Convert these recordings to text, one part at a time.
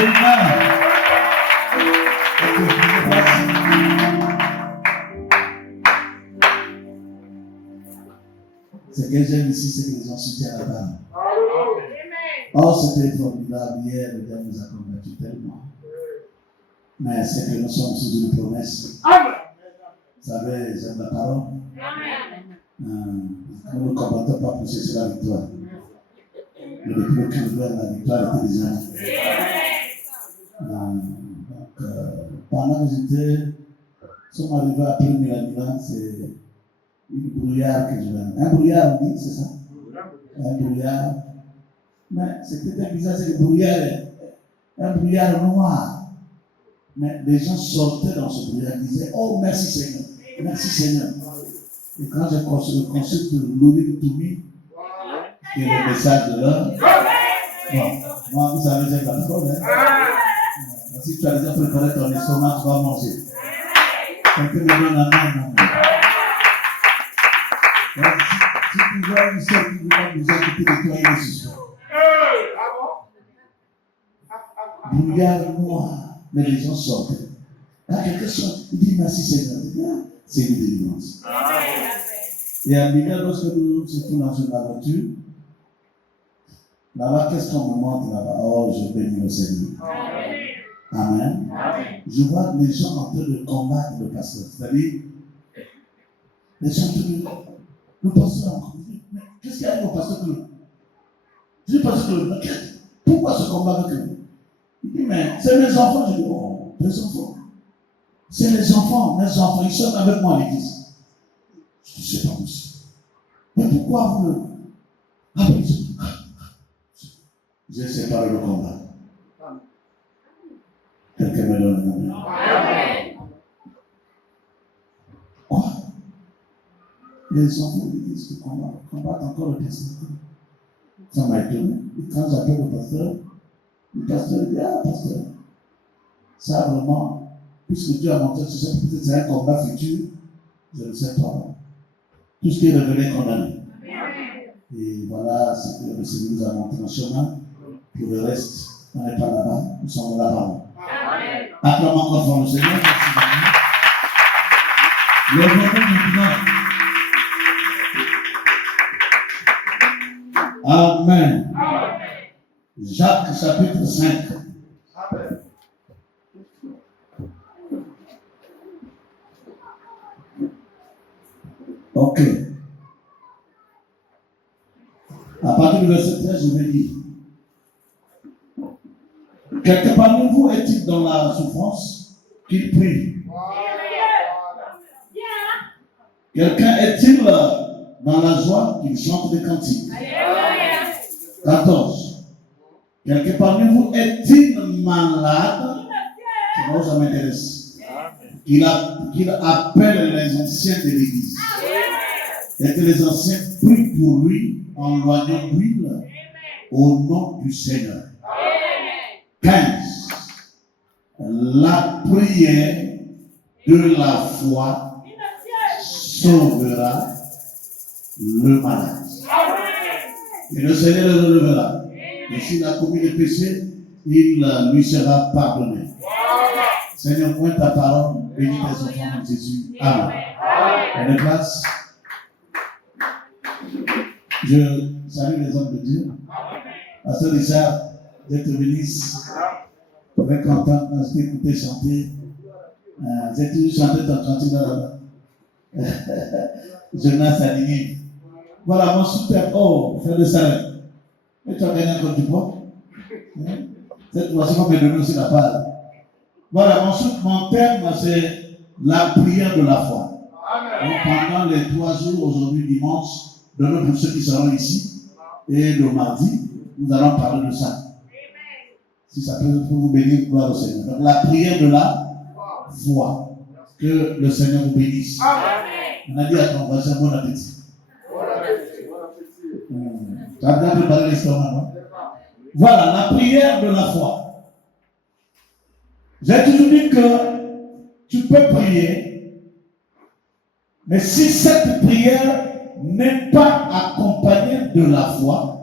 Ce que j'aime ici, c'est que les gens soutiennent la dame. Oh, c'était formidable. Hier, le Dieu nous a combattu tellement. Mais c'est que nous sommes sous une promesse. Vous savez, j'aime la parole. Nous ne combattons pas pour chercher la victoire. Mais depuis le calvaire, la victoire était déjà. Pendant que nous sommes arrivés après Milan, c'est une brouillard que je vais. Un brouillard, on dit, c'est ça? Un brouillard. Mais c'était bizarre, c'est que un brouillard noir. Mais les gens sortaient dans ce brouillard et disaient, oh, merci Seigneur. Merci Seigneur. Et quand je consulte Louis Toumi, qui est le message de l'heure, bon, moi, vous savez, j'ai la parole. Si tu as déjà préparé ton estomac, tu vas manger. Quelqu'un me donne la main. Si tu vois une soeur qui va nous inviter de toi ce soir. Brouillard noir, mais les gens sortent. Quand quelqu'un sort, il dit merci Seigneur. C'est une délivrance. Et à Milan, lorsque nous sommes dans une aventure, là-bas, qu'est-ce qu'on me montre là-bas? Oh, je bénis le Seigneur. Amen. Je vois les gens en train de combattre le pasteur. C'est-à-dire, les gens qui le pasteur encore. Mais qu'est-ce qu'il y a au pasteur Claude? Je dis pasteur Claude, pourquoi ce combat avec lui? Il dit, mais c'est mes enfants. Je dis, oh, mes enfants. C'est mes enfants, ils sont avec moi à l'église. Je dis, c'est pas possible. Mais pourquoi vous le. Ah oui, j'ai séparé le combat. Quelqu'un me donne un amen. Quoi? Les enfants de l'église qui combattent encore le destin. Ça m'a étonné. Et quand j'appelle le pasteur dit, ah, pasteur, ça vraiment, puisque Dieu a montré que peut-être c'est un combat futur, je ne sais pas. Tout ce qui est révélé condamné. Et voilà ce que le Seigneur nous a montré en chemin. Pour le reste, on n'est pas là-bas, nous sommes là-bas. Acclamons encore pour le Seigneur. Merci beaucoup. Amen. Jacques chapitre 5. Amen. Ok. À partir du verset 13, je vais dire. Quelqu'un parmi vous est-il dans la souffrance qu'il prie? Quelqu'un est-il dans la joie qu'il chante des cantiques? 14. Quelqu'un parmi vous est-il malade? Ça m'intéresse. Qu'il appelle les anciens de l'église. Et que les anciens prient pour lui en loignant l'huile au nom du Seigneur. 15. La prière de la foi sauvera le malade. Et le Seigneur le relèvera. Et s'il a commis le péché, il lui sera pardonné. Seigneur, point ta parole, bénis tes enfants en Jésus. Amen. Prenez place. Je salue les hommes de Dieu. Pasteur Richard, Dieu te bénisse. Très content quand je t'ai écouté chanter. J'ai toujours chanté ton cantique là-bas. Jonas Aligné. Voilà mon super. Oh, fais le salaire. Et tu as gagné encore du poids. Cette fois-ci, on me donner aussi la parole. Voilà, mon thème, c'est la prière de la foi. Donc, pendant les 3 jours, aujourd'hui, dimanche, demain pour ceux qui seront ici, et le mardi, nous allons parler de ça. Si ça peut vous bénir, gloire au Seigneur. Donc, la prière de la foi. Que le Seigneur vous bénisse. On a dit à ton voisin, bon appétit. Tu as bien préparé l'estomac, non? Voilà, la prière de la foi. J'ai toujours dit que tu peux prier, mais si cette prière n'est pas accompagnée de la foi,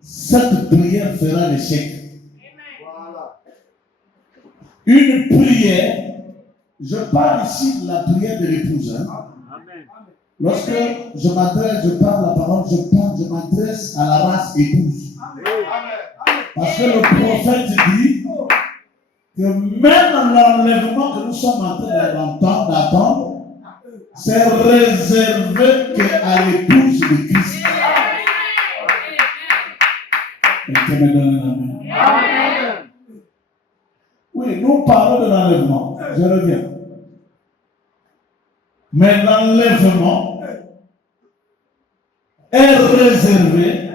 cette prière fera l'échec. une prière, je parle ici de la prière de l'épouse. Hein. Lorsque je parle la parole, je m'adresse à la race épouse. Parce que le prophète dit que même l'enlèvement que nous sommes en train d'attendre, c'est réservé qu'à l'épouse de Christ. Quelqu'un me donne un amen. Oui, nous parlons de l'enlèvement. Je reviens. Mais l'enlèvement est réservé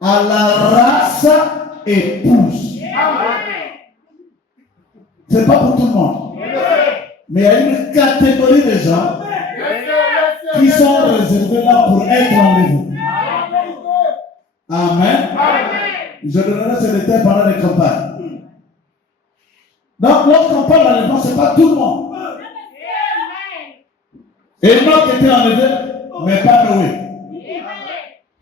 à la race épouse. Ce n'est pas pour tout le monde. Mais il y a une catégorie de gens qui sont réservés là pour être enlevés. Amen. Je donnerai ce détail pendant les campagnes. Donc, lorsqu'on parle d'enlèvement, ce n'est pas tout le monde. Enoch était enlevé, mais pas Noé.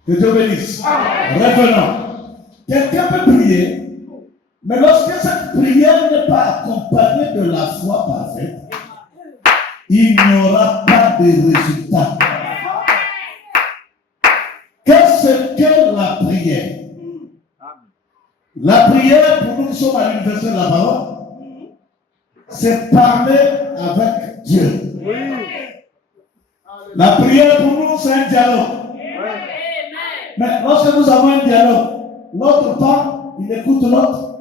Que Dieu bénisse. Revenons. Quelqu'un peut prier, mais lorsque cette prière n'est pas accompagnée de la foi parfaite, il n'y aura pas de résultat. Qu'est-ce que la prière? La prière, pour nous qui sommes à l'université de la parole, c'est parler avec Dieu. La prière pour nous, c'est un dialogue. Mais lorsque nous avons un dialogue, l'autre parle, il écoute l'autre.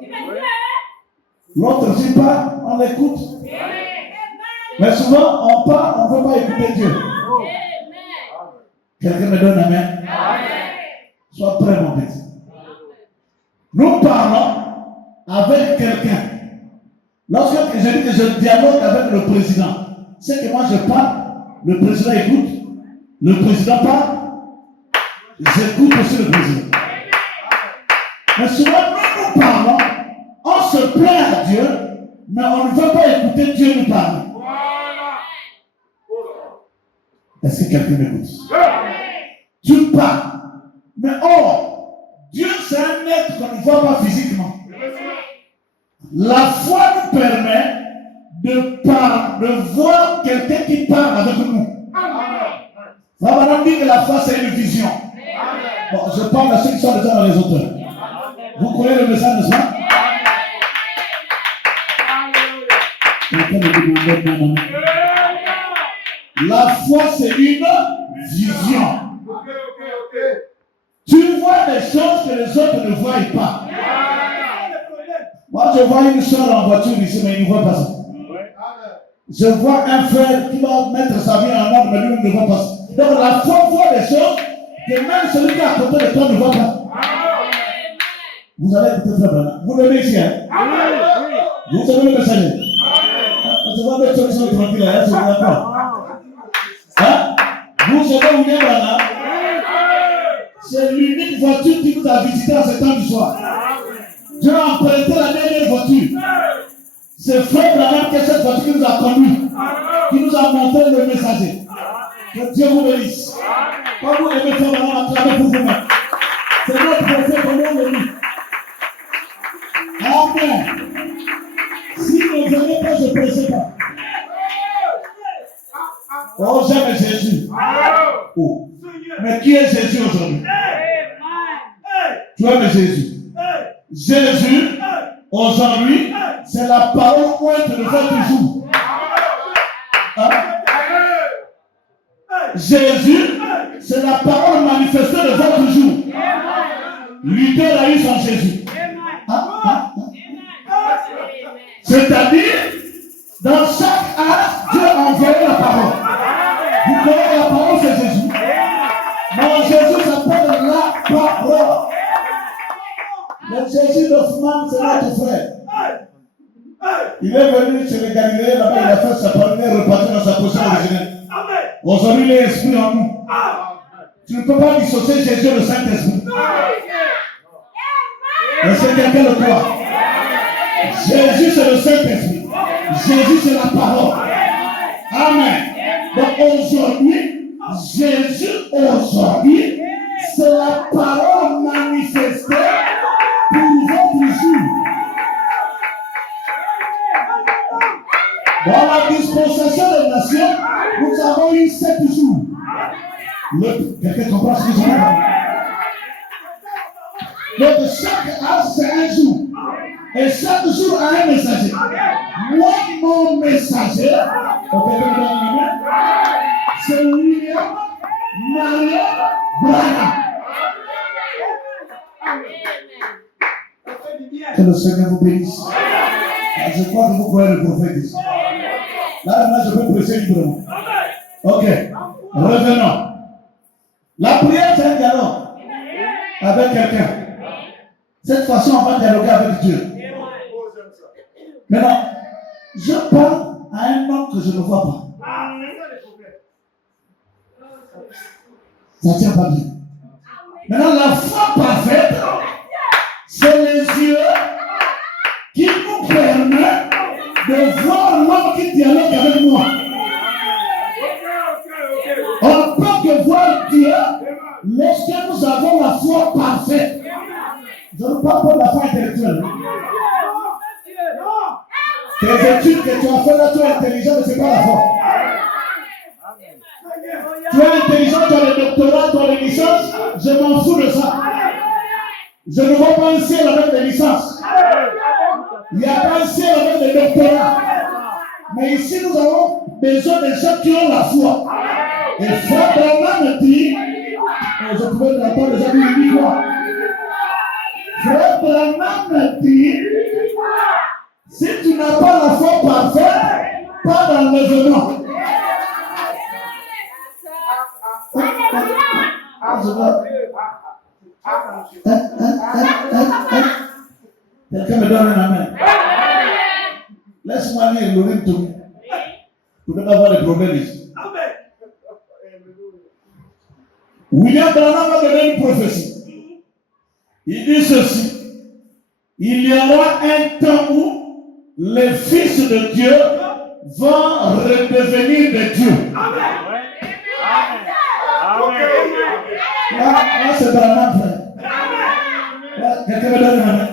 L'autre aussi parle, on l'écoute. Mais souvent, on parle, on ne veut pas écouter Dieu. Quelqu'un me donne amen? Sois prêt, mon petit. Nous parlons avec quelqu'un. Lorsque je dis que je dialogue avec le président, c'est que moi je parle, le président écoute, le président parle, j'écoute aussi le président. Mais souvent, nous parlons, on se plaint à Dieu, mais on ne veut pas écouter Dieu nous parler. Est-ce que quelqu'un m'écoute? Tu parles, mais Dieu c'est un être qu'on ne voit pas physiquement. La foi nous permet de voir quelqu'un qui parle avec nous. Ça va dire que la foi c'est une vision. Bon, je parle à ceux qui sont déjà dans les auteurs. Vous croyez le message de ça? La foi c'est une vision. Tu vois des choses que les autres ne voient pas. Moi, je vois une soeur en voiture ici, mais il ne voit pas ça. Je vois un frère qui va mettre sa vie en ordre, mais lui ne voit pas ça. Donc, la foi voit des choses que même celui qui est à côté de toi ne voit pas. Vous allez écouter frère Branham. Vous l'aimez ici, hein? Vous savez le messager. Je vois des solutions tranquilles, hein? C'est d'accord. Hein? Vous savez William Branham? C'est l'unique voiture qui nous a visité en ce temps du soir. Dieu a emprunté la dernière voiture. C'est frère Branham qui est cette voiture qui nous a conduits, qui nous a montré le messager. Que Dieu vous bénisse. Quand vous aimez frère Branham, acclamez pour vous-même. C'est notre prophète au nom de lui. Amen. Si vous n'aimez pas, je ne prêche pas. Oh, j'aime Jésus. Oh. Mais qui est Jésus aujourd'hui? Tu aimes Jésus? Jésus, aujourd'hui, c'est la parole pointe de votre jour. Hein? Jésus, c'est la parole manifestée de votre jour. Luther a eu son Jésus. C'est-à-dire, dans chaque âge, Dieu a envoyé la parole. Vous connaissez la parole, c'est Jésus. Mon Jésus s'appelle la parole. Le Jésus d'Offman, c'est notre frère. Il est venu chez les Galiléens, là-bas, il a fait sa parole, il est reparti dans sa position originelle. Aujourd'hui, il est esprit en nous. Tu ne peux pas dissocier Jésus et le Saint-Esprit. Est-ce que quelqu'un le croit? Jésus, c'est le Saint-Esprit. Jésus, c'est la parole. Amen. Donc aujourd'hui, Jésus, aujourd'hui, c'est la parole manifestée pour votre jour. Quelqu'un comprend ce que je dis? Donc chaque âge, c'est un jour. Et chaque jour a un messager. Moi, mon messager, c'est William Maria Branham. Que le Seigneur vous bénisse. Je crois que vous croyez le prophète ici. Là, je peux prêcher librement. Ok. Revenons. La prière, c'est un dialogue avec quelqu'un. Cette façon, on va dialoguer avec Dieu. Maintenant, je parle à un homme que je ne vois pas. Ça ne tient pas bien. Maintenant, la foi parfaite, c'est les yeux qui nous permettent de voir l'homme qui dialogue avec moi. On ne peut que voir Dieu lorsque nous avons la foi parfaite. Je ne parle pas de la foi intellectuelle. Tes études que tu as fait là, tu es intelligent, mais ce n'est pas la foi. Tu es intelligent, tu as le doctorat, tu as les licences, je m'en fous de ça. Je ne vois pas un ciel avec des licences. Il n'y a pas un ciel avec des doctorats. Mais ici, nous avons besoin de gens qui ont la foi. Et Frère Branham me dit, je pouvais l'entendre déjà dit quoi? Frère Branham me dit, si tu n'as pas la foi parfaite, pas d'enlèvement. Quelqu'un me donne un amen. Laisse-moi lire le livre tout. Pour ne pas avoir de problème ici. William Branham a donné une prophétie. Il dit ceci. Il y aura un temps où les fils de Dieu vont redevenir des dieux. Là, c'est Branham, frère. Quelqu'un me donne un amen.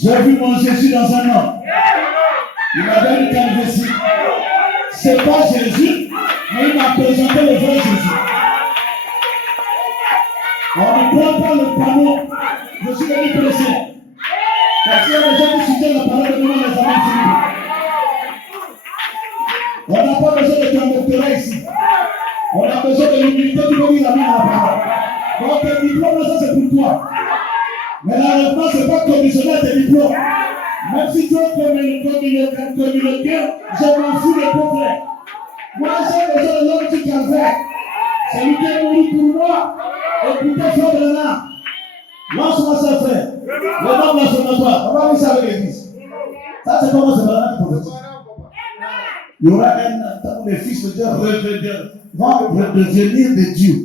J'ai vu mon Jésus dans un homme. Il avait une calvitie. Ce n'est pas Jésus, mais il m'a présenté le vrai Jésus. On ne prend pas le panneau. Je suis venu prêcher. Parce qu'il y a des gens qui soutiennent la parole de Dieu dans les amens Philippe. On n'a pas besoin de ton doctorat ici. On a besoin de l'humilité qui veut dire la main à la parole. Donc tes diplômes, ça c'est pour toi. Mais la réponse, ce n'est pas conditionné à tes diplômes. Même si tu es communiqué, je m'en fous de problème. Moi, j'ai besoin de l'homme du calvaire. C'est lui qui est mort pour moi. Écoutez, frère Branham. Lance-moi ça, frère. Le nom blasphématoire. On va voir ça avec l'église. Ça, c'est comment c'est Branham qui prophétise. Il y aura un temps où les fils de Dieu vont redevenir des dieux.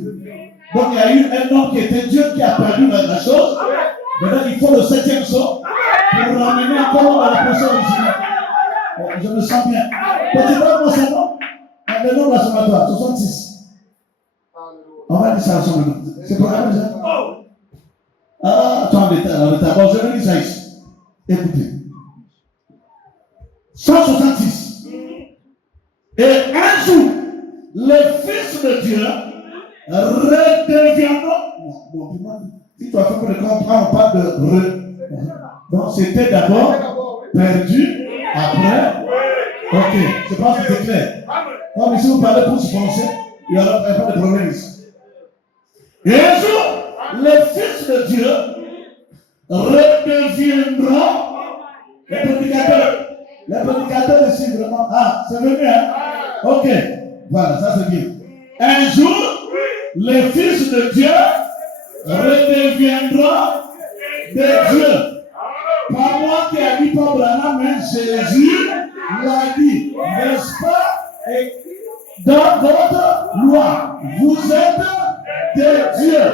Donc, il y a eu un homme qui était Dieu qui a perdu la chose. Maintenant, il faut le 7e saut pour ramener encore à la personne originale. Je me sens bien. Petit frère, moi, c'est bon. Le nom blasphématoire, 66. On va dire ça ensemble. C'est pas grave, ça? Ah, attends, bon, je vais dire ça ici. Écoutez. 166. Et un jour, les fils de Dieu redeviendront. Si tu as fait pour le comprendre, on parle de Donc c'était d'abord perdu, après. Ok, je pense que c'est clair. Comme ici vous parlez pour se prononcer, il n'y aura pas de problème ici. Et un jour, les fils de Dieu redeviendront les prédicateurs. Les prédicateurs ici, vraiment. Ah, c'est venu, hein? Ok, voilà, ça c'est bien. Un jour, les fils de Dieu redeviendront des dieux. Pas moi qui a dit pas Branham, mais Jésus l'a dit. N'est-ce pas? Et dans votre loi, vous êtes des dieux.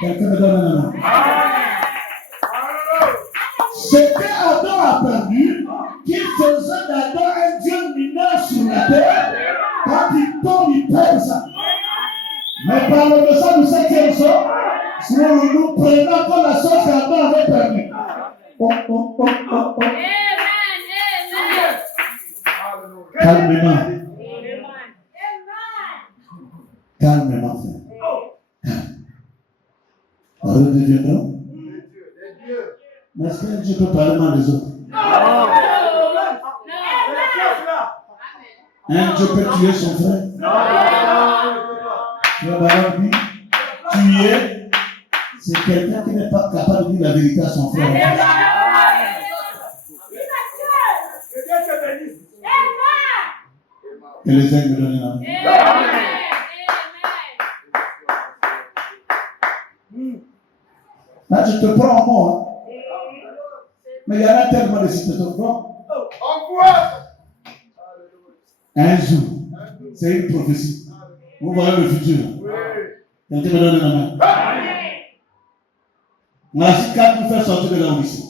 Quelqu'un me donne un nom. Ce que Adam a perdu, qu'il faisait d'Adam un Dieu mineur sur la terre, quand il tombe, il perd ça. Mais par le message du 5e saut, nous prenons comme la chose qu'Adam avait perdue. Calmement. Calmement, frère. Redeviendrons. Mais est-ce que Dieu peut parler mal des autres? Un Dieu peut tuer son frère? Le baron dit, tuer, c'est quelqu'un qui n'est pas capable de dire la vérité à son frère. Que les aigles me donnent la main. Là, je te prends en mot. Mais il y en a tellement de situations. Un jour, c'est une prophétie. Vous voyez le futur. Quelqu'un me donne la main. Malachi 4 nous fait sortir de la nourriture.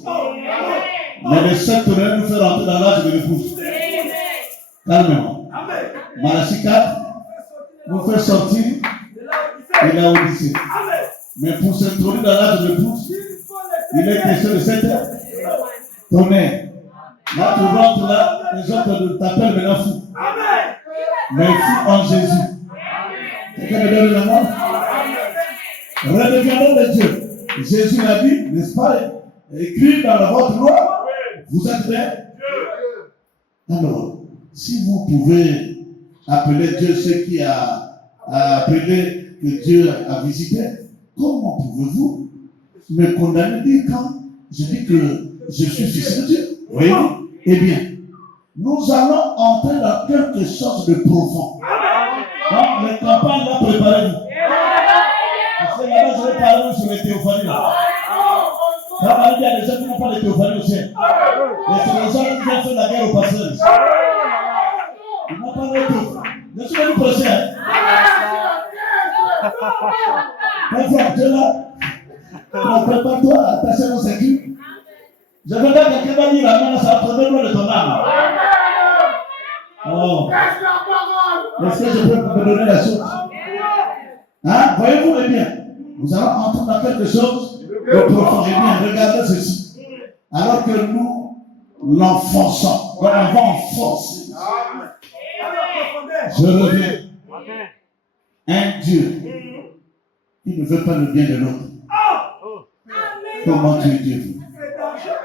Mais le 7 nous fait rentrer dans l'âge de l'épouse. Calmement. Malachi 4 nous fait sortir de la Odyssée. Mais pour s'introduire dans l'âge de l'épouse, il est question de cette tonnerre. Là, tu rentres là, les autres t'appellent maintenant fou. Mais fou en Jésus. Quelqu'un me donne la main? Redeviendons de Dieu. Jésus l'a dit, n'est-ce pas? Écrit dans votre loi, vous êtes des. Alors, si vous pouvez appeler Dieu ce qui a appelé que Dieu a visité, comment pouvez-vous me condamner, dire quand je dis que je suis fils de Dieu? Voyez-vous? Eh bien, nous allons entrer dans quelque chose de profond. Donc, les campagnes là, préparez-vous. Parce que là-bas, je vais parler sur les théophanies. Là-bas, il y a des gens qui n'ont pas de théophanie au ciel. Et c'est les gens qui ont fait la guerre au passage. Ils n'ont pas de théophanie. Je suis venu prêcher. Frère, tu es là. Prépare-toi, attache mon sécu. Je veux dire quelqu'un va dire la main, ça va prendre loin de ton âme. Oh. Est-ce que je peux me donner la chose? Hein? Voyez-vous, eh bien, nous allons entrer dans quelque chose de profond. Eh bien, regardez ceci. Alors que nous l'enfonçons, on va enfoncer. Je reviens. Un Dieu qui ne veut pas le bien de l'autre. Comment tu es Dieu?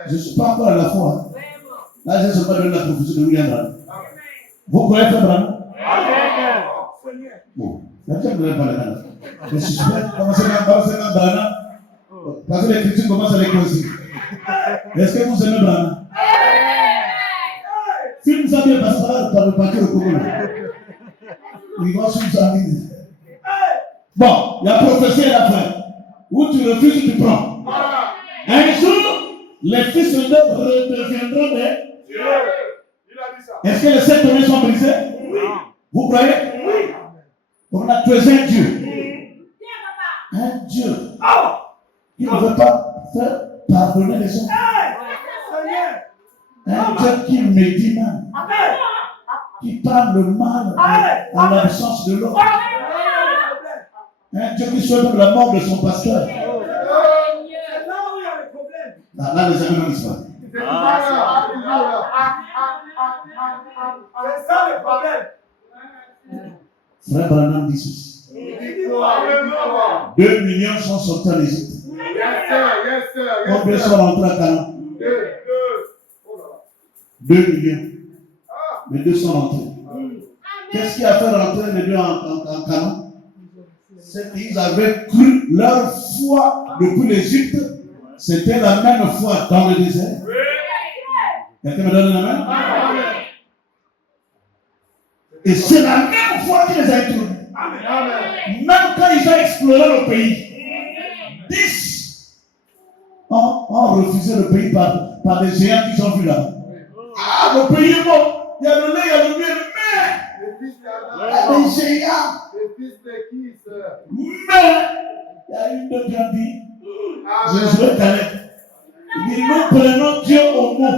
Je ne suis pas encore à la foi. Là, j'ai seulement donné la prophétie de William Branham. Vous croyez Frère Branham? Bon, la Dieu ne me pas la main. Je suis super. Commencez à Branham. Parce que l'écriture commence à les causer. Est-ce que vous aimez Branham? Si vous avez passé par le paquet au Congo, ils vont suivre sa vie. Bon, il y a prophétie à la fin. Où tu refuses, tu prends. Un jour, les fils de Dieu redeviendront des Dieu. Est-ce que les 7 tonnerres sont brisés? Oui. Vous croyez? Oui. On a tué un Dieu. Un Dieu qui ne veut pas faire pardonner les gens. Un Dieu qui médit mal. Qui parle le mal en l'absence de l'autre. Un Dieu qui souhaite la mort de son pasteur. Là, les amis n'ont pas. C'est ça le problème. Frère Branham dit ceci. 2 millions sont sortis en Égypte. Combien sont rentrés à Canaan? 2 millions. Les 2 sont rentrés. Qu'est-ce qui a fait rentrer les 2 en Canaan? C'est qu'ils avaient cru leur foi depuis l'Égypte. C'était la même foi dans le désert. Quelqu'un me donne la main? Et c'est la même foi qui les a introduits. Même quand ils ont exploré le pays, 10 ont refusé le pays par des géants qu'ils ont vus là. Ah, le pays est bon. Il y a le lait, il y a le miel, mais il y a des géants. Mais il y a une de qui a dit, je vais Calais. Il dit, nous prenons Dieu au mot.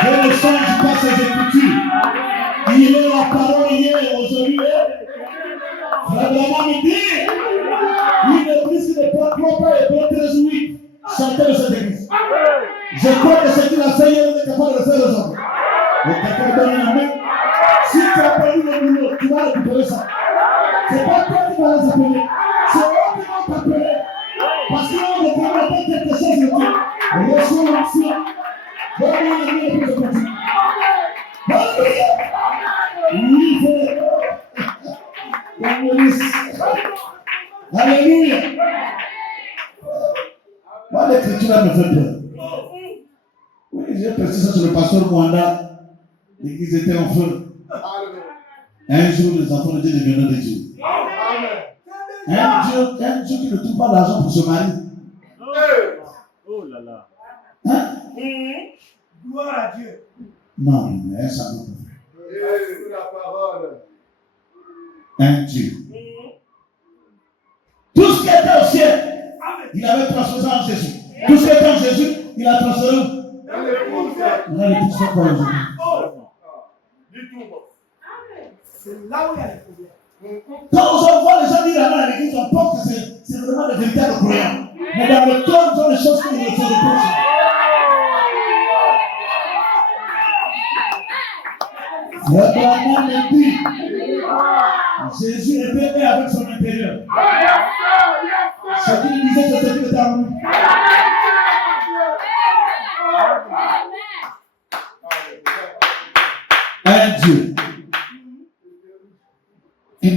Je ne change pas ses écritures. Il est la parole hier, aujourd'hui. Frère Branham me dit, une église qui ne croit pas et peut être réjouie. Chantez de cette église. Je crois que ce qu'il a fait hier, il est capable de le faire aujourd'hui. Donc, quelqu'un donne la main. Si tu as perdu le boulot, tu vas C'est eux qui vont t'appeler. Parce qu'on ne peut pas quelque chose de Dieu. Reçois l'action. Donne-moi la vie de Dieu. Alléluia. Oui, alléluia. Moi, l'écriture me fait peur. Oui, j'ai prêché ça sur le pasteur Rwanda. L'église était en feu. Un jour, les enfants de Dieu devenaient des dieux. Un Dieu qui ne trouve pas l'argent pour se marier. Oh là là. Hein? Gloire à Dieu. Non, mais ça ne peut pas. La parole. Un Dieu. Tout ce qui était au ciel, il avait transféré en Jésus. Tout ce qui était en Jésus, il a transféré où? Dans l'épouse. On a les petits frères aujourd'hui. C'est là où il y a les problèmes. Quand on voit les gens dire la main à l'église, on pense que c'est vraiment des véritables croyants. Mais dans le cœur, ils ont des choses qui ne se reprochent. Abraham me dit, Jésus était né avec son intérieur. Ce qu'il disait, c'est ce qu'il était en lui. Un Dieu qui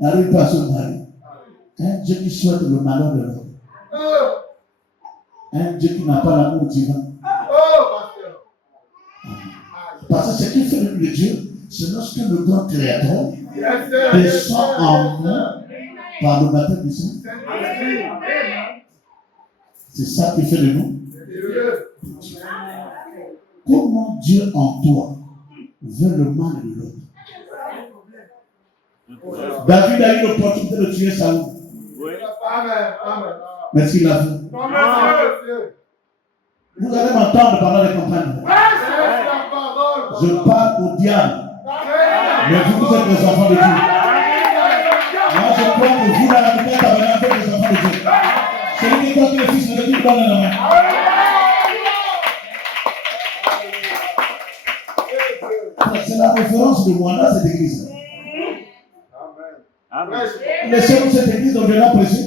n'arrive pas à se marier. Un Dieu qui souhaite le malheur de l'homme. Un Dieu qui n'a pas l'amour divin. Parce que ce qui fait de lui Dieu, c'est lorsque le grand créateur descend en nous par le baptême du Saint. C'est ça qui fait de nous. Comment Dieu en toi veut le mal de l'autre? David a eu l'opportunité de tuer Saül. Mais est-ce qu'il l'a fait? Vous allez m'entendre pendant les campagnes. Je parle au diable. Mais vous êtes les enfants de Dieu. Moi, je crois que vous, dans la lumière tabernacle, êtes les enfants de Dieu. Celui qui croit que le Fils de Dieu donne la main. C'est la référence de moi dans cette église. Les chefs de cette église ont déjà prêché.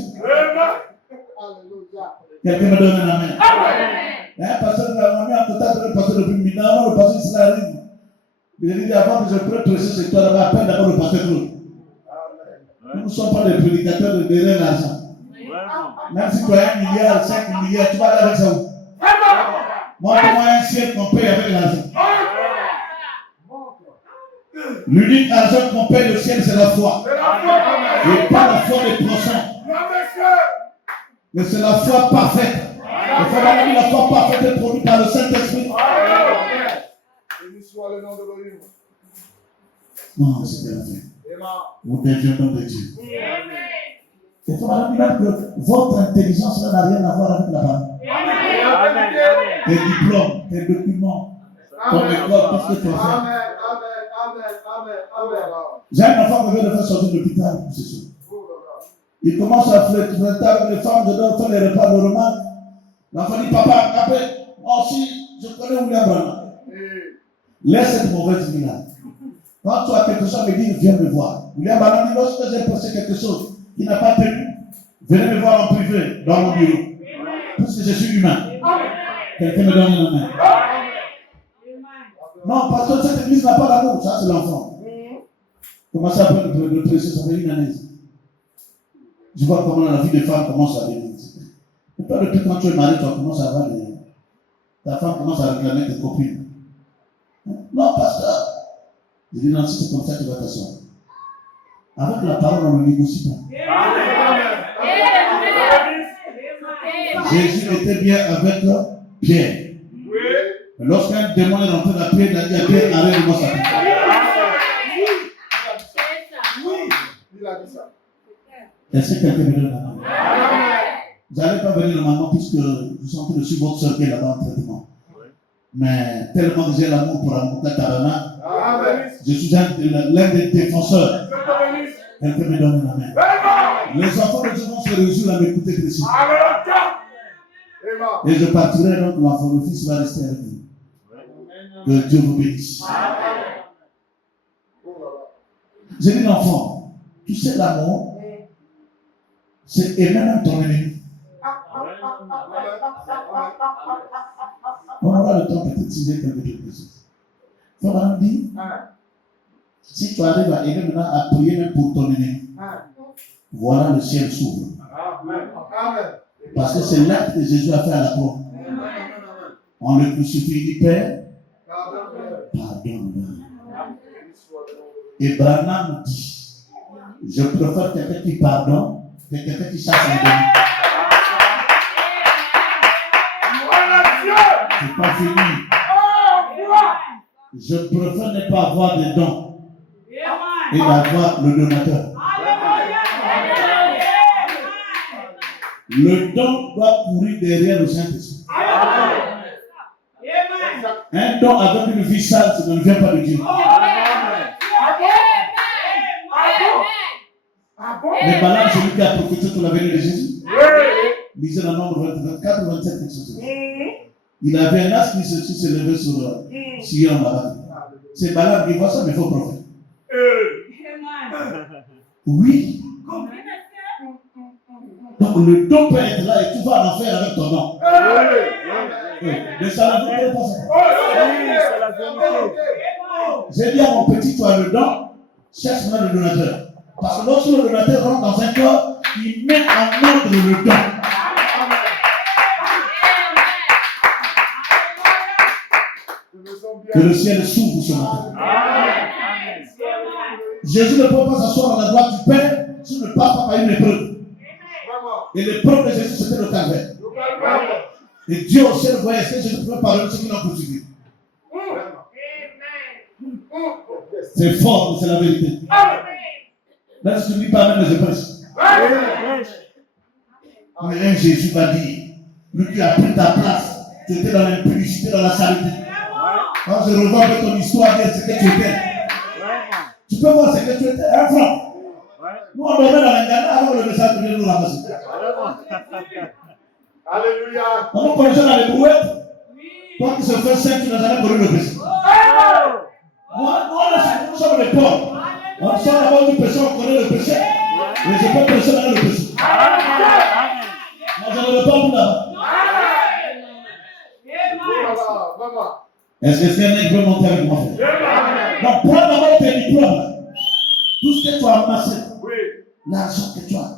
Quelqu'un me donne la main. Parce que la main a peut-être le pasteur depuis maintenant, le pasteur s'il arrive. Il a dit avant que je prenne prêcher cette histoire là-bas, appelle d'abord le pasteur Claude. Nous ne sommes pas des prédicateurs de derrière l'argent. Même si tu as 1 milliard, 5 milliards, tu vas aller avec ça où? Montre-moi un ciel qu'on paye avec l'argent. L'unique argent qu'on paye le ciel, c'est la foi. Et pas la foi des prochains. Mais c'est la foi parfaite. Il faut avoir la foi parfaite est produite par le Saint-Esprit. Soit le nom de l'Élu. Non, c'est bien fait. Vous deviez nom de Dieu. Et toi, madame, il a que votre intelligence n'a rien à voir avec la parole. Tes diplômes, tes documents, ton école, tout ce que tu as fait. J'ai un enfant qui vient de faire sortir de l'hôpital pour ce soir. Il commence à flirter avec les femmes, je dois faire les repas de remarques. L'enfant dit, papa, après, oh si, je connais William Branham. Laisse cette mauvaise vie-là. Quand tu as quelque chose à me dire, viens me voir. William Branham dit, lorsque j'ai posé quelque chose qui n'a pas tenu, venez me voir en privé, dans mon bureau. Parce que je suis humain. Quelqu'un me donne la main. Non, parce que cette église n'a pas d'amour, ça c'est l'enfant. Commencez à prendre le prêcher, ça fait une année. Je vois comment la vie des femmes commence à venir. Et toi, depuis quand tu es marié, tu commences à avoir des... Ta femme commence à réclamer tes copines. Non, pasteur. Je dis non, si c'est comme ça, tu vas t'asseoir. Avec la parole, on ne négocie pas. Jésus était bien avec Pierre. Mais lorsqu'un démon est rentré dans Pierre, il a dit à Pierre, arrête-moi ça. Il a dit ça. Est-ce que quelqu'un me donne la main? Vous n'allez pas venir normalement puisque vous sentez le suivre votre soeur qui est là-bas en traitement. Mais tellement que j'ai l'amour pour Amour Tabarnak, je suis l'un des défenseurs. Quelqu'un me donne la main. Les enfants de Dieu vont se résoudre à m'écouter Christ. Et je partirai donc l'enfant, le fils va rester avec vous. Que Dieu vous bénisse. J'ai dit l'enfant, tu sais l'amour, c'est même ton ennemi. On aura le temps peut-être si j'ai quelque chose. Frère dit, si tu arrives à aimer maintenant à prier même pour ton ennemi, voilà le ciel s'ouvre. Parce que c'est l'acte que Jésus a fait à la croix. On le crucifie, il dit Père, pardonne-leur. Et Branham dit, je préfère quelqu'un qui pardonne que quelqu'un qui chasse les démons. C'est pas fini. Je préfère ne pas avoir de dons et d'avoir le donateur. Le don doit courir derrière le Saint-Esprit. Un don avec une vie sale, ça ne vient pas de Dieu. Mais Balaam, celui qui a prophétisé sur la venue de Jésus, lisez dans Nombre 24, 27, quelque chose. Il avait un as qui s'est levé sur Sion Balaam. C'est Balaam qui voit ça, mais faux prophète. Oui. Donc le don peut être là et tu vas en enfer avec ton nom. Mais ça ne veut pas ça. J'ai dit à mon petit, tu as le don, cherche maintenant le donateur. Parce que lorsque le donateur rentre dans un corps, il met en ordre le don. Que le ciel s'ouvre ce matin. Jésus ne peut pas s'asseoir à la droite du Père s'il ne passe pas par une épreuve. Et l'épreuve de Jésus, c'était le calvaire. Et Dieu au ciel voyait ce que Jésus pouvait pardonner ceux qui l'ont crucifié. C'est fort, mais c'est la vérité. Même si tu ne dis pas, même je prêche. Mais un Jésus va dire, lui qui a pris ta place, tu étais dans l'impudicité, dans la saleté. Quand je revois de ton histoire, dire ce que tu étais. Tu peux voir ce que tu étais, un franc. Nous, on dormait dans l'ingana avant le message de Dieu nous ramasser. Alléluia. On nous connaissait dans les brouettes. Toi qui se fais saint, tu n'as jamais connu le péché. Nous sommes les pauvres. On sort d'abord du péché, on connaît le péché. Mais je peux prêcher dans le péché. Mais je ne veux pas vous là-bas. Est-ce que quelqu'un peut monter avec moi? Donc, prends d'abord tes diplômes. Tout ce que tu as amassé, l'argent que tu as.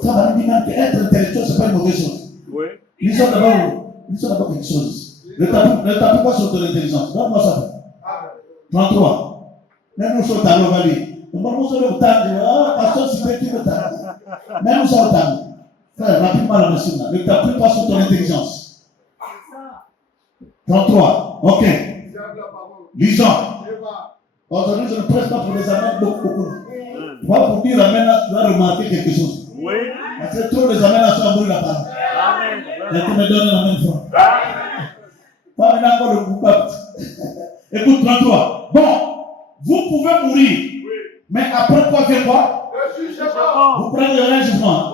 Ça va nous dire même qu'être intellectuel, ce n'est pas une mauvaise chose. Lisons d'abord quelque chose. Ne tapez pas sur ton intelligence. Donne-moi ça. 33. Même nous sommes au tableau, on va dire. Nous sommes au tableau. Ah, pasteur, si tu veux tableau. Même nous sommes au tableau. Frère, rapidement la machine là. Ne tapez pas sur ton intelligence. 33. Ok. Lisons. Aujourd'hui, je ne presse pas pour les amènes beaucoup. Moi, pour dire amène là, tu dois remarquer quelque chose. Oui. Parce que trop les amènes là sont brûlés la parole. Amen. Et tu me donnes la même fois. Pas maintenant encore le coupable. Écoute, 33. Bon, vous pouvez mourir. Mais après quoi vient quoi? Le jugement. Vous prenez le jugement.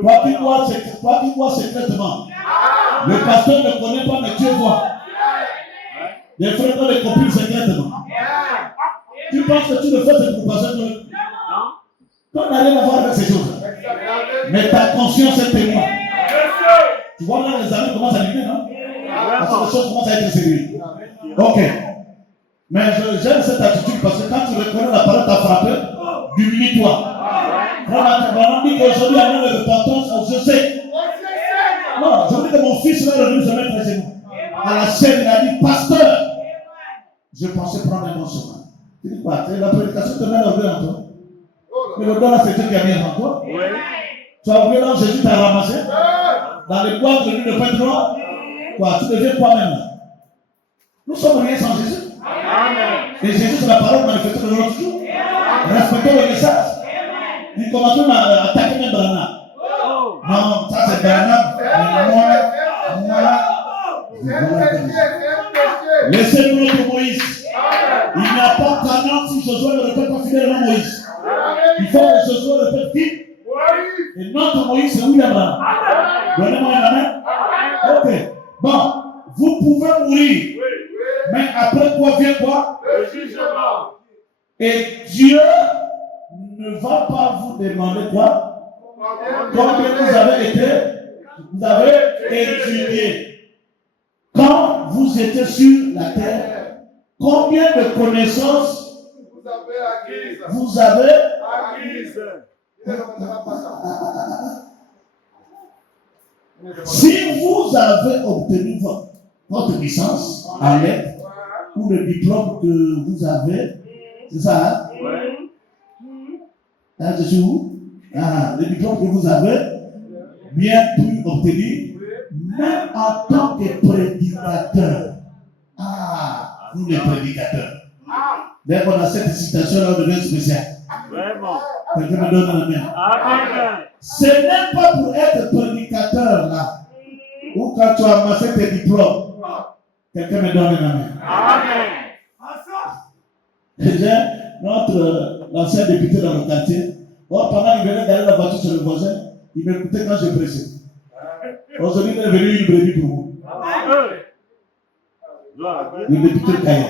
Toi qui vois secrètement. Le pasteur ne connaît pas, mais Dieu voit. Les frères ont les copines secrètement. Tu penses que tu le fais, c'est pour passer toi? Toi, n'a rien à voir avec ces choses. Mais ta conscience est témoin. Tu vois là, les amis commencent à livrer, non? Parce que les choses commencent à être sérieuses. Ok. Mais j'aime cette attitude parce que quand tu reconnais la parole t'a frappé, humilie-toi. Vraiment dit qu'aujourd'hui, avant le repentance, je sais. Non, je dis que mon fils là, revenu se mettre chez nous. À la scène, il a dit, pasteur, je pensais prendre un bon chemin. Tu dis quoi? La prédication te met l'orgueil en toi. Mais le don là, c'est Dieu qui a mis en toi. Tu as oublié là, Jésus t'a ramassé. Dans les bois de l'huile de pain noir. Quoi, tu deviens toi-même là. Nous sommes rien sans Jésus. Et Jésus, c'est la parole manifestée de notre jour. Respectons le message. Il commence à attaquer même Branham. Non, ça c'est Branham. Laissez-nous notre Moïse. Il n'y a pas qu'un si Josué ne répète pas fidèlement Moïse. Il faut que Josué répète vite. Et notre Moïse, c'est William Branham. Donnez-moi un amen. Ok. Bon, vous pouvez mourir. Mais après quoi vient quoi? Le jugement. Et Dieu ne va pas vous demander quoi? Combien vous avez étudié. Quand vous étiez sur la terre, combien de connaissances vous avez acquises? Si vous avez obtenu votre licence en lettres ou le diplôme que vous avez, c'est ça, hein? Je suis où? Le diplôme que vous avez bien pu obtenir, même en tant que prédicateur. Nous les prédicateurs. Dès qu'on a cette citation-là, on devient spécial. Vraiment. Quelqu'un me donne la main. Amen. Ce n'est pas pour être prédicateur là, ou quand tu as amassé tes diplômes. Quelqu'un me donne la main. Amen. L'ancien député dans le quartier, pendant qu'il venait d'aller la voiture sur le voisin, il m'écoutait quand je prêchais. Aujourd'hui, il est venu une brebis pour vous. Le député Caïen.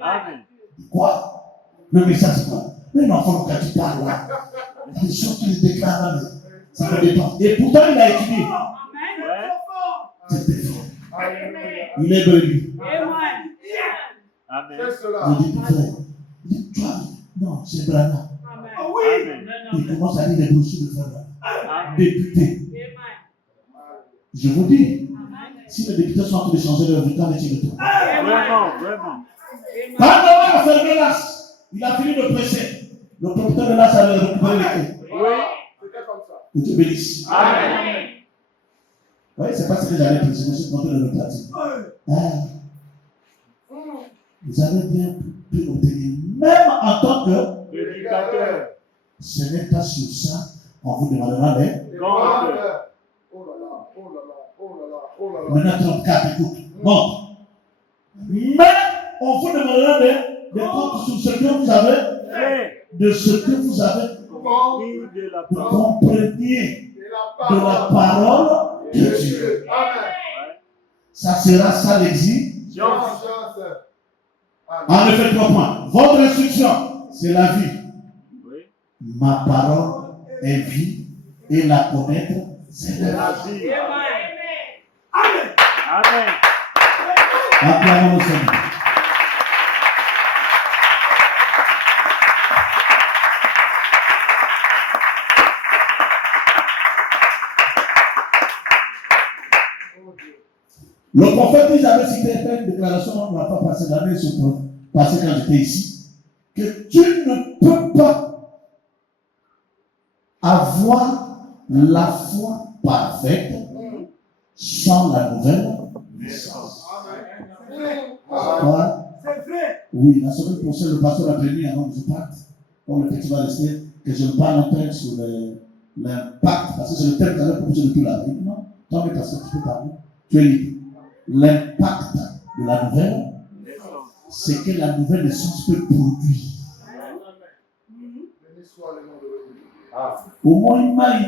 Amen. Quoi? Le message, c'est quoi? Mais l'enfant, quand tu parles là, les choses qu'il déclare là, ça me dépasse. Et pourtant, il a étudié. C'était fort. Il est brebis. Amen. Je dis, frère, il dit, toi, non, c'est Brana. Il commence à lire les brochures de frère. Député. Je vous dis, si les députés sont en train de changer leur vie, qu'en est-il de toi? Vraiment, vraiment. Quand on a fermé l'as, il a fini de prêcher. Le propriétaire de l'as a récupéré les clés. Oui. Que Dieu bénisse. Amen. Oui, c'est pas ce que j'allais prêcher, mais je suis content de le pratiquer. Vous avez bien pu obtenir, même en tant que Prédicateur. ce n'est pas sur ça qu'on vous demandera les. Maintenant, 34, écoute. Bon. Mais on vous demandera des comptes sur ce que vous avez, de ce que vous avez, vous compreniez de la parole de Dieu. Ça sera ça l'exigence. En effet, 3 points. Votre instruction, c'est la vie. Ma parole est vie et la connaître, c'est la vie. Amen. Amen. Acclamons le Seigneur. Le prophète dit, j'avais cité une déclaration, on ne va pas passer l'année sur passer quand j'étais ici, que tu ne peux pas avoir la foi parfaite sans la nouvelle naissance. Quoi? C'est vrai. Oui, la semaine prochaine, le pasteur a prévenu avant que je parte, comme le texte va rester, que je me parle un peu sur l'impact, parce que c'est le thème que j'avais proposé depuis la vie. Non, tant que pasteur, tu peux parler. Tu es libre. L'impact de la nouvelle, c'est que la nouvelle naissance peut produire. Au moins, il m'a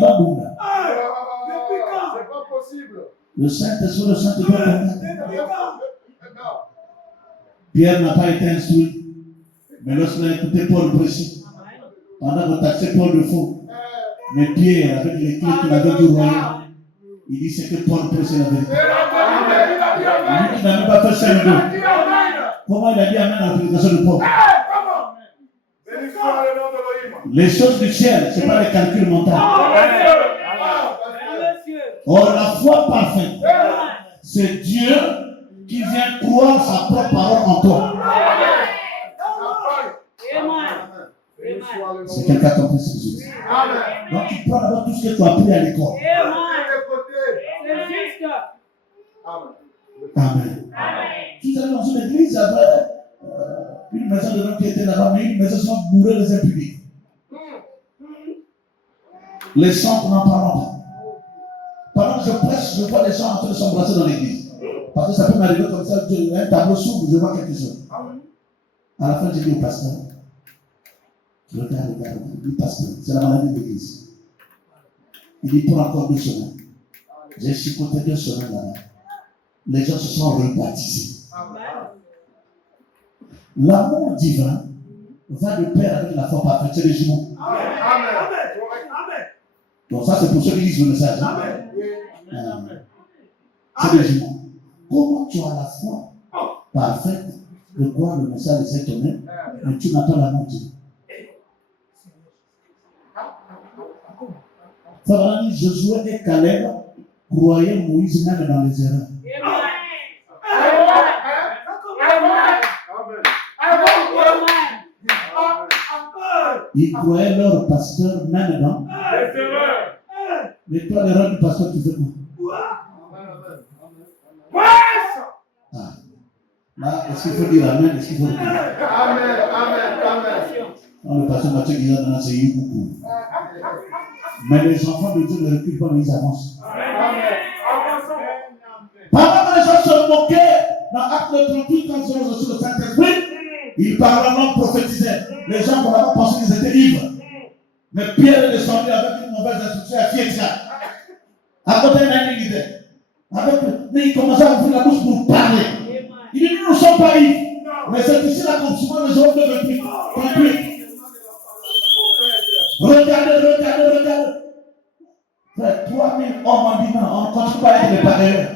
babunda. C'est pas possible. Le Saint-Esprit, le Saint-Esprit. Pierre n'a pas été instruit. Mais lorsqu'il a écouté Paul prêcher, pendant qu'on taxait Paul de faux, mais Pierre, avec les clés qu'il avait du royaume, il dit c'est que Paul prêchait la vérité. Lui qui n'a même pas fait 5 2. Comment il a dit Amen à la prédication de Paul? Les choses du ciel, ce n'est pas les calculs mentaux. Or, la foi parfaite, c'est Dieu qui vient croire sa propre parole en toi. C'est quelqu'un qui a compris ce que je dis. Donc, tu prends d'abord tout ce que tu as appris à l'école. Amen. Tout à l'heure, dans une église, il y avait une maison de l'homme qui était là-bas, mais une maison sont bourrée des impudiques. Les chants, n'en parlons pas. Pendant que je prêche, je vois les gens en train de s'embrasser dans l'église. Parce que ça peut m'arriver comme ça, un tableau s'ouvre, je vois quelque chose. À la fin, j'ai dit au pasteur, regarde, il dit pasteur, c'est la maladie de l'église. Il dit pour encore 2 semaines. J'ai chicoté 2 semaines là-bas. Les gens se sont rebaptisés. L'amour divin va de pair avec la foi parfaite. C'est les jumeaux. Amen. Amen. Donc ça, c'est pour ceux qui lisent le message. Hein? Amen. C'est les jumeaux. Comment tu as la foi parfaite de croire le message de cet honneur, mais tu n'attends la mort de Dieu. Ça va dire Josué et Caleb croyaient Moïse même dans les erreurs. Ils croyaient leur pasteur même dans les erreurs. Mais toi, l'erreur du pasteur, tu fais quoi? Ah. Là, est-ce qu'il faut dire Amen? Est-ce qu'il faut dire Amen. Le pasteur Mathieu disait dans c'est eu beaucoup. Mais les enfants de Dieu ne reculent pas, mais ils avancent. Pendant que les gens se moquaient dans Acte 38, quand ils ont reçu le Saint-Esprit, ils parlaient en langue prophétisée. Les gens pour avoir pensé qu'ils étaient ivres. Mais Pierre est descendu avec une mauvaise instruction à Fiétia. À côté d'un idée. Mais il commençait à ouvrir la bouche pour parler. Il dit, nous ne sommes pas ivres. Mais c'est ici l'accomplissement des hommes de 28. Regardez. Frère, 3000 hommes en divan, on ne continue pas à être des pareils.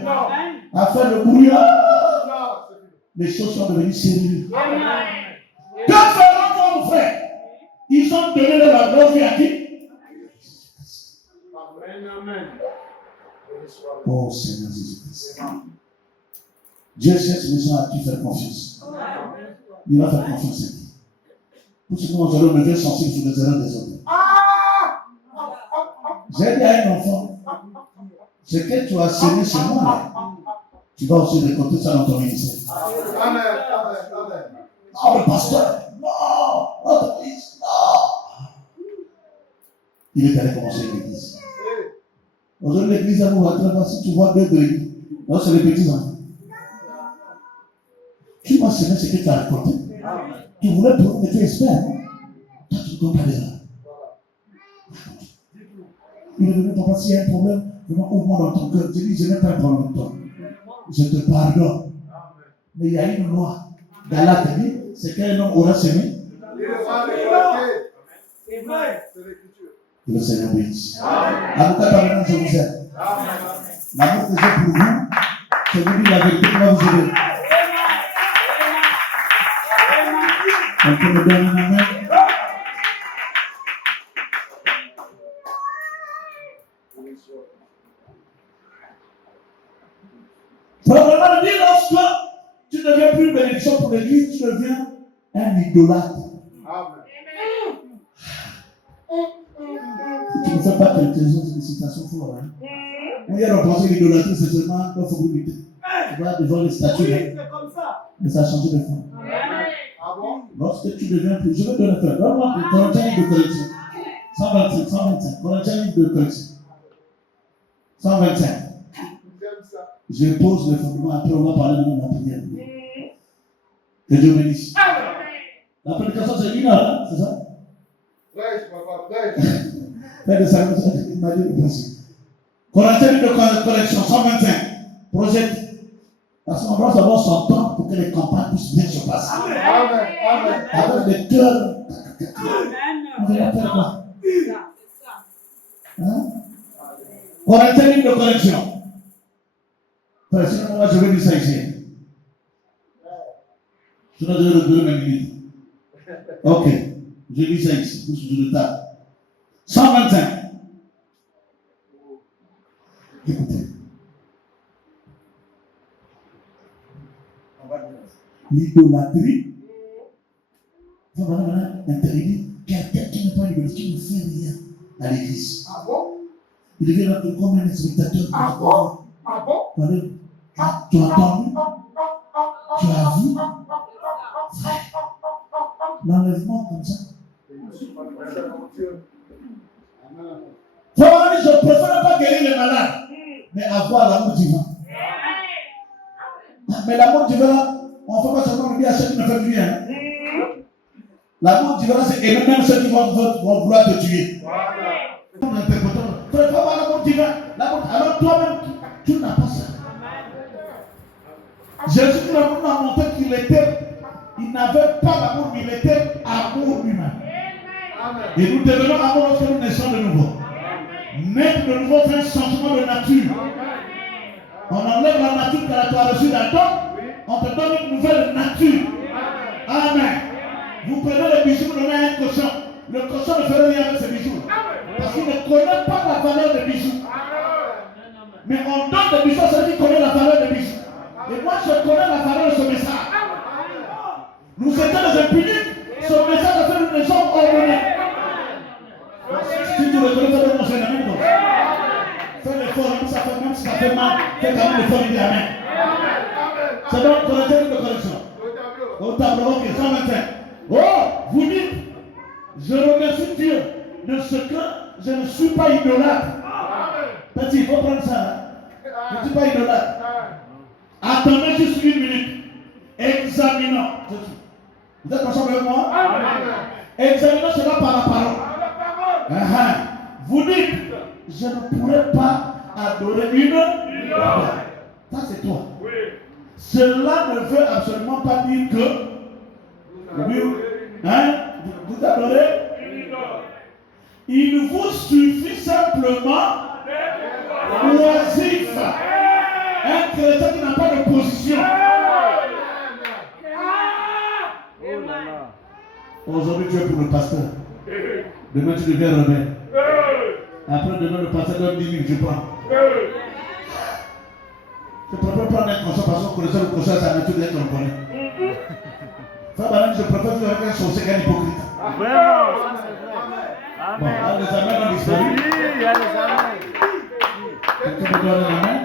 À faire le brouillard. Les choses sont devenues sérieuses. Que feront nos frères? Ils ont donné leur vie à qui? Amen. Oh Seigneur Jésus-Christ. Dieu cherche les gens à qui faire confiance. Il va faire confiance à qui? Pour ce que nous allons lever sensible sur les erreurs des autres. J'ai dit à un enfant, ce que tu as semé chez moi, tu vas aussi récolter ça dans ton ministère. Amen. Oh, le pasteur, non, l'église, non. Il est allé commencer l'église. Aujourd'hui, l'église, elle nous va très si tu vois deux brebis. Non, c'est les petits enfants. Tu vas semer ce que tu as récolté. Tu voulais prouver que tu es expert. Toi, tu ne comptes pas déjà. Il est venu, papa, s'il y a un problème, vraiment ouvre-moi dans ton cœur. Je dis, je n'ai pas un problème avec toi. Je te pardonne. Mais il y a une loi. Galate dit, c'est qu'un homme aura semé. Que le Seigneur bénisse. Avocat, par je vous aime. L'amour que j'ai pour vous, je vous dis la vérité qui va vous aider. On peut me donner un amen. Probablement dit lorsque tu ne deviens plus une bénédiction pour l'église, tu deviens un idolâtre. Si tu ne fais pas quelque chose, c'est une citation forte. Hier, on pensait que l'idolâtrie, c'est seulement quand il faut lutter. Tu vas devant les statues. C'est comme ça. Mais ça a changé de forme. Lorsque tu deviens plus, je vais te le faire. Donne-moi le Corinthiens livre de correction. 125. Corinthiens livre de correction. 125. Je pose le fondement, après on va parler de la prière. Que Dieu bénisse. La prédication, c'est 1 heure, hein, c'est ça? Fais de ça, il m'a dit le principe. Corinthiens livre de correction, 125. Projette. Parce qu'on doit savoir son temps pour que les campagnes puissent bien se passer. Amen. Avec des cœurs. On va faire quoi? Hein? Corinthiens livre de correction. Sinon, moi, je vais dire ça ici. Sinon, je vais le donner une minute. Ok. Je lis ça ici, sur le table. 125. Écoutez. L'idolâtrie. Il faut vraiment interdire quelqu'un qui n'est pas idolâtre, qui ne fait rien à l'église. Il devient comme un spectateur. Tu as entendu? Tu as vu? L'enlèvement comme ça. Je ne préfère pas guérir les malades, mais avoir l'amour divin. Mais l'amour divin, on ne fait pas seulement le bien à ceux qui me font du bien. L'amour divin, c'est aimer même ceux qui vont vouloir te tuer. Tu ne peux pas avoir l'amour divin. Alors toi-même, tu n'as pas ça. Jésus nous a montré qu'il n'avait pas l'amour, mais il était amour humain. Et nous devenons amour lorsque nous naissons de nouveau. Naître de nouveau fait un changement de nature. On enlève la nature que tu as reçue d'Adam. On te donne une nouvelle nature. Amen. Vous prenez les bijoux, vous donnez à un cochon. Le cochon ne fait rien avec ses bijoux. Parce qu'il ne connaît pas la valeur des bijoux. Mais on donne des bijoux à celui qui connaît la valeur des bijoux. Et moi, je connais la valeur de ce message. Nous étions des impudiques. Ce message a fait des gens ordonnés. Si tu reconnais, fais de mon Seigneur, amen. Fais l'effort, même si ça fait mal, fais quand même l'effort, il dit amen. C'est donc correcteur de correction. Au tableau, ok, 125. Oh, vous dites, je remercie Dieu de ce que je ne suis pas idolâtre. Petit, il faut prendre ça. Hein? Je ne suis pas idolâtre. Attendez juste une minute. Examinons. Vous êtes ensemble avec moi? Examinons cela par la parole. Vous dites, je ne pourrais pas adorer une idole. Ça c'est toi. Cela ne veut absolument pas dire que vous adorez. Il vous suffit simplement oisif. Un chrétien qui n'a pas de position. Aujourd'hui tu es pour le pasteur. Demain tu deviens rebelle. Après demain le pasteur donne 10 000, tu prends. Je préfère prendre un cochon parce qu'on connaissait le cochon à sa nature d'être reconnu. Frère Banan, je préfère vivre avec un sorcier qu'un hypocrite. Vraiment. Bon, là, les amens ont disparu. Oui, il y a les amens. Tu me donnes un amen?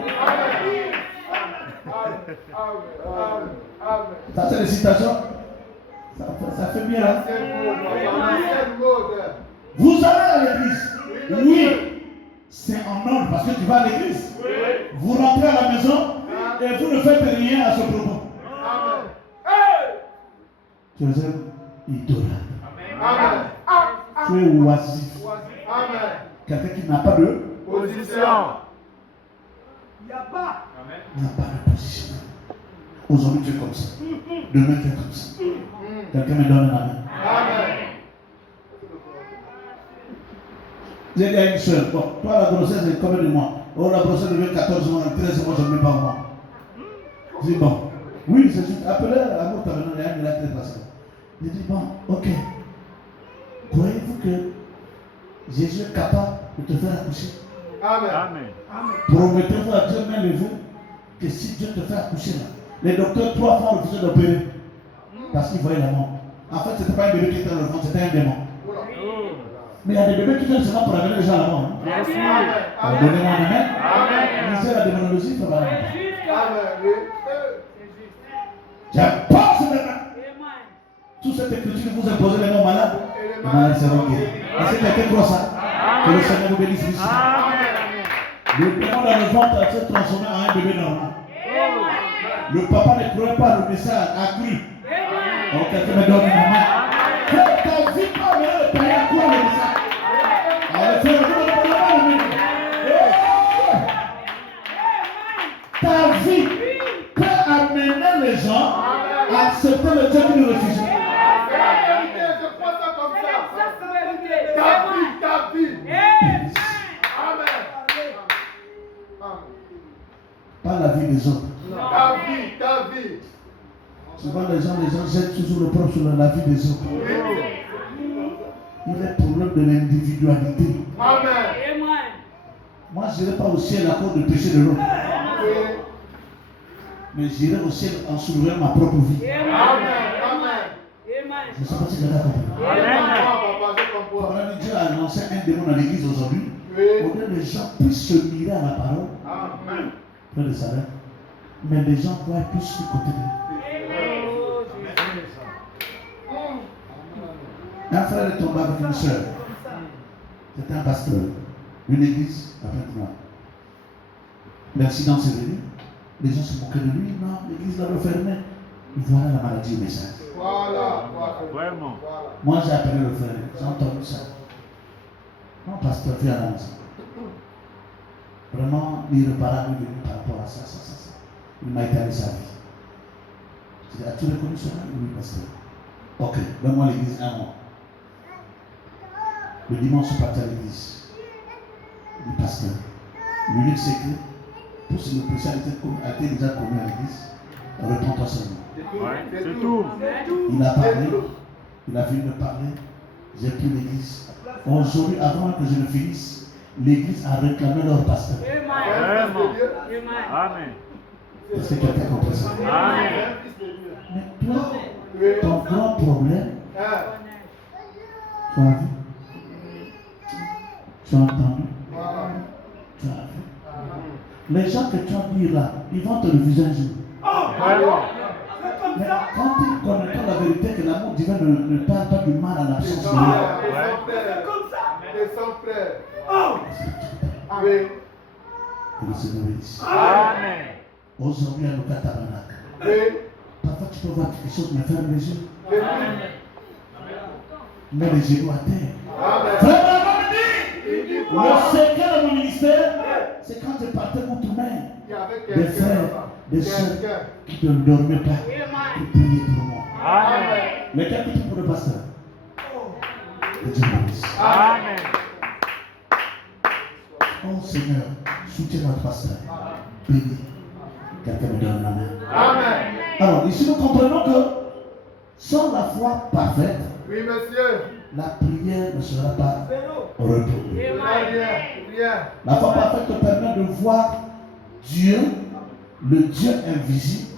Ça c'est les citations. Ça fait bien là. Vous allez à l'église. Oui. C'est en ordre parce que tu vas à l'église. Vous rentrez à la maison et vous ne faites rien à ce propos. Tu es un idolâtre. Tu es oisif. Quelqu'un qui n'a pas de Position. Il n'y a pas. n'a pas de position. Aujourd'hui tu es comme ça. Demain tu es comme ça. Quelqu'un me donne un amen. J'ai dit à une soeur, bon, toi la grossesse est combien de mois? Oh, la grossesse devient 14 mois, 13 mois, je ne mets pas moi. Je dis bon, oui, c'est juste, appelez Amour Tabernacle, il y a un miracle qui est passé. Je dis bon, ok. Croyez-vous que Jésus est capable de te faire accoucher? Amen. Promettez-vous à Dieu, même vous, que si Dieu te fait accoucher là, les docteurs 3 fois refusaient d'opérer parce qu'ils voyaient la mort. En fait, ce n'était pas un bébé qui était dans le ventre, c'était un démon. Mais il y a des bébés qui viennent seulement pour amener les gens à la mort. Hein? Bien sûr. Donnez-moi un amen. Lisez la démonologie, frère Banan. J'aime pas ce démon. Toute cette écriture vous imposez les mots malades. Les malades seront guéris. Est-ce que quelqu'un croit ça? Que le Seigneur vous bénisse ici. Le démon dans le ventre s'est transformé en un bébé normal. Le papa ne croyait pas le message, a cru. Donc quelqu'un me donne une main. Que ta vie pas venir le payer à quoi le message? Alors frère, vous ne pouvez pas le mettre. Ta vie peut amener les gens à accepter le Dieu qui nous refuse. Pas la vie des autres. Ta vie. Souvent les gens jettent toujours le propre sur la vie des autres. Il y a un problème de l'individualité. Moi, je n'irai pas au ciel à cause du péché de l'autre. Mais j'irai au ciel en soulevant ma propre vie. Je ne sais pas si vous avez compris. Dieu a lancé un démon dans l'église aujourd'hui. Pour que les gens puissent se mirer à la parole. Frère de salaire. Mais les gens croient plus du côté de lui. Un frère est tombé avec une soeur. C'était un pasteur. Une église à Printemps. L'accident s'est venu. Les gens se moquaient de lui. Non, l'église l'a refermé. Voilà la maladie au message. Vraiment. Moi j'ai appelé le frère. J'ai entendu ça. Non, pasteur, viens à la maison. Vraiment, l'irréparable est venu par rapport à ça. Il m'a étalé sa vie. J'ai dit, as-tu reconnu cela? Oui, pasteur. Ok, donne-moi l'église un mois. Le dimanche, je suis parti à l'église. Du pasteur. L'unique secret, pour si le péché a été déjà connu à l'église, réponds-toi seulement. Ouais, c'est tout. Il a parlé, il a fini de parler, j'ai pris l'église. Aujourd'hui, avant que je ne finisse, l'église a réclamé leur pasteur. Vraiment. Amen. Est-ce que quelqu'un comprend ça? Amen. Mais toi, ton grand problème, tu as vu? Tu as entendu? Tu as vu? Les gens que tu as dit là, ils vont te refuser un jour. Vraiment. Mais quand ils connaîtront la vérité que l'amour divin ne parle pas du mal en l'absence de Dieu. Et son frère. Que le Seigneur bénisse. Amen. Aujourd'hui, à Luka Tabernacle, Oui. parfois tu peux voir quelque chose, mais ferme les yeux. Mets les genoux à terre. Amen. Frère, maman me dit, le secret de mon ministère, c'est quand je partais pour tout même. Il y avait Des quelqu'un frères, là-bas. des soeurs Quelqu'un. qui ne dormaient pas, qui priaient pour moi. Amen. Mais quelqu'un qui pour le pasteur. Que Dieu bénisse. Amen. Oh Seigneur, soutiens notre pasteur. Bénis. Quelqu'un me donne la main. Amen. Alors, ici nous comprenons que sans la foi parfaite, Oui, monsieur. la prière ne sera pas retrouvée. Rien. La foi parfaite te permet de voir Dieu, le Dieu invisible,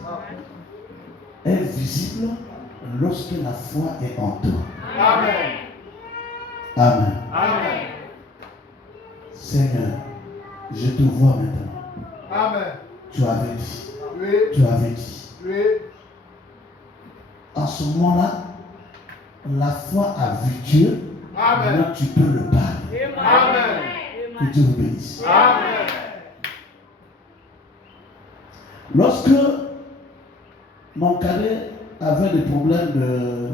est visible lorsque la foi est en toi. Amen. Amen. Amen. Seigneur, je te vois maintenant. Amen. Tu avais dit. Oui. Tu avais dit. Oui. En ce moment-là, la foi a vu Dieu. Amen. Maintenant, tu peux le parler. Amen. Que Dieu vous bénisse. Amen. Lorsque mon cadet avait des problèmes de.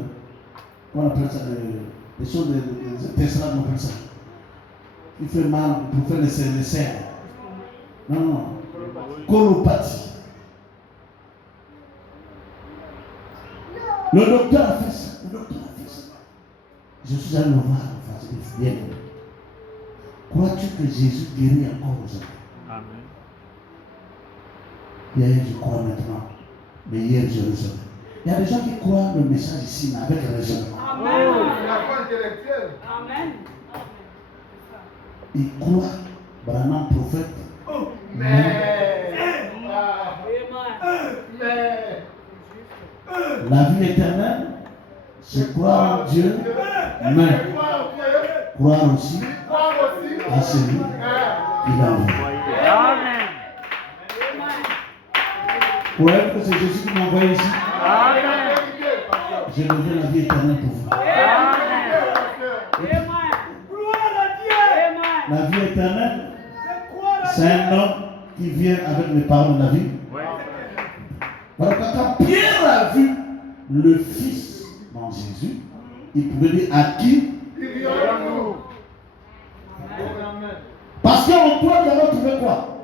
Comment on appelle ça? Des choses de Tesla, on appelle ça. Il fait mal pour faire les serres. Non. Colopathie. Le docteur a fait ça. Je suis allé le voir en face. Il dit, bien. Crois-tu que Jésus guérit encore aujourd'hui? Amen. Hier, je crois maintenant. Mais hier, je raisonne. Il y a des gens qui croient le message ici, mais avec raisonnement. Amen. La foi intellectuelle. Amen. Ils croient, Branham prophète. Mais. La vie éternelle, c'est croire en Dieu, mais croire aussi à celui qui l'a envoyé. Amen. Vous voyez que c'est Jésus qui m'a envoyé ici. Amen. J'ai levé la vie éternelle pour vous. Amen. La vie éternelle, c'est un homme qui vient avec les paroles de la vie. Ouais. Voilà, quand Pierre a vu le Fils dans Jésus, il pouvait dire à qui? Parce qu'en toi, tu avais trouvé quoi?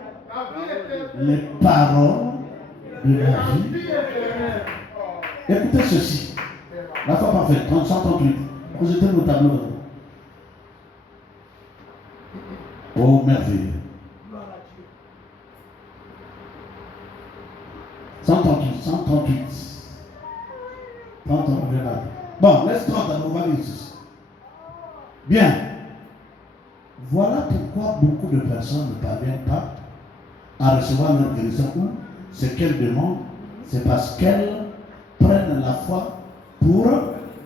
Les paroles de la vie. Écoutez ceci. La foi parfaite, 138. Projetez le tableau. Oh, merveilleux. 138. 30, on revient là. Bon, laisse 30, on va lire ceci. Bien. Voilà pourquoi beaucoup de personnes ne parviennent pas à recevoir leur guérison ou ce qu'elles demandent, c'est parce qu'elles prennent la foi pour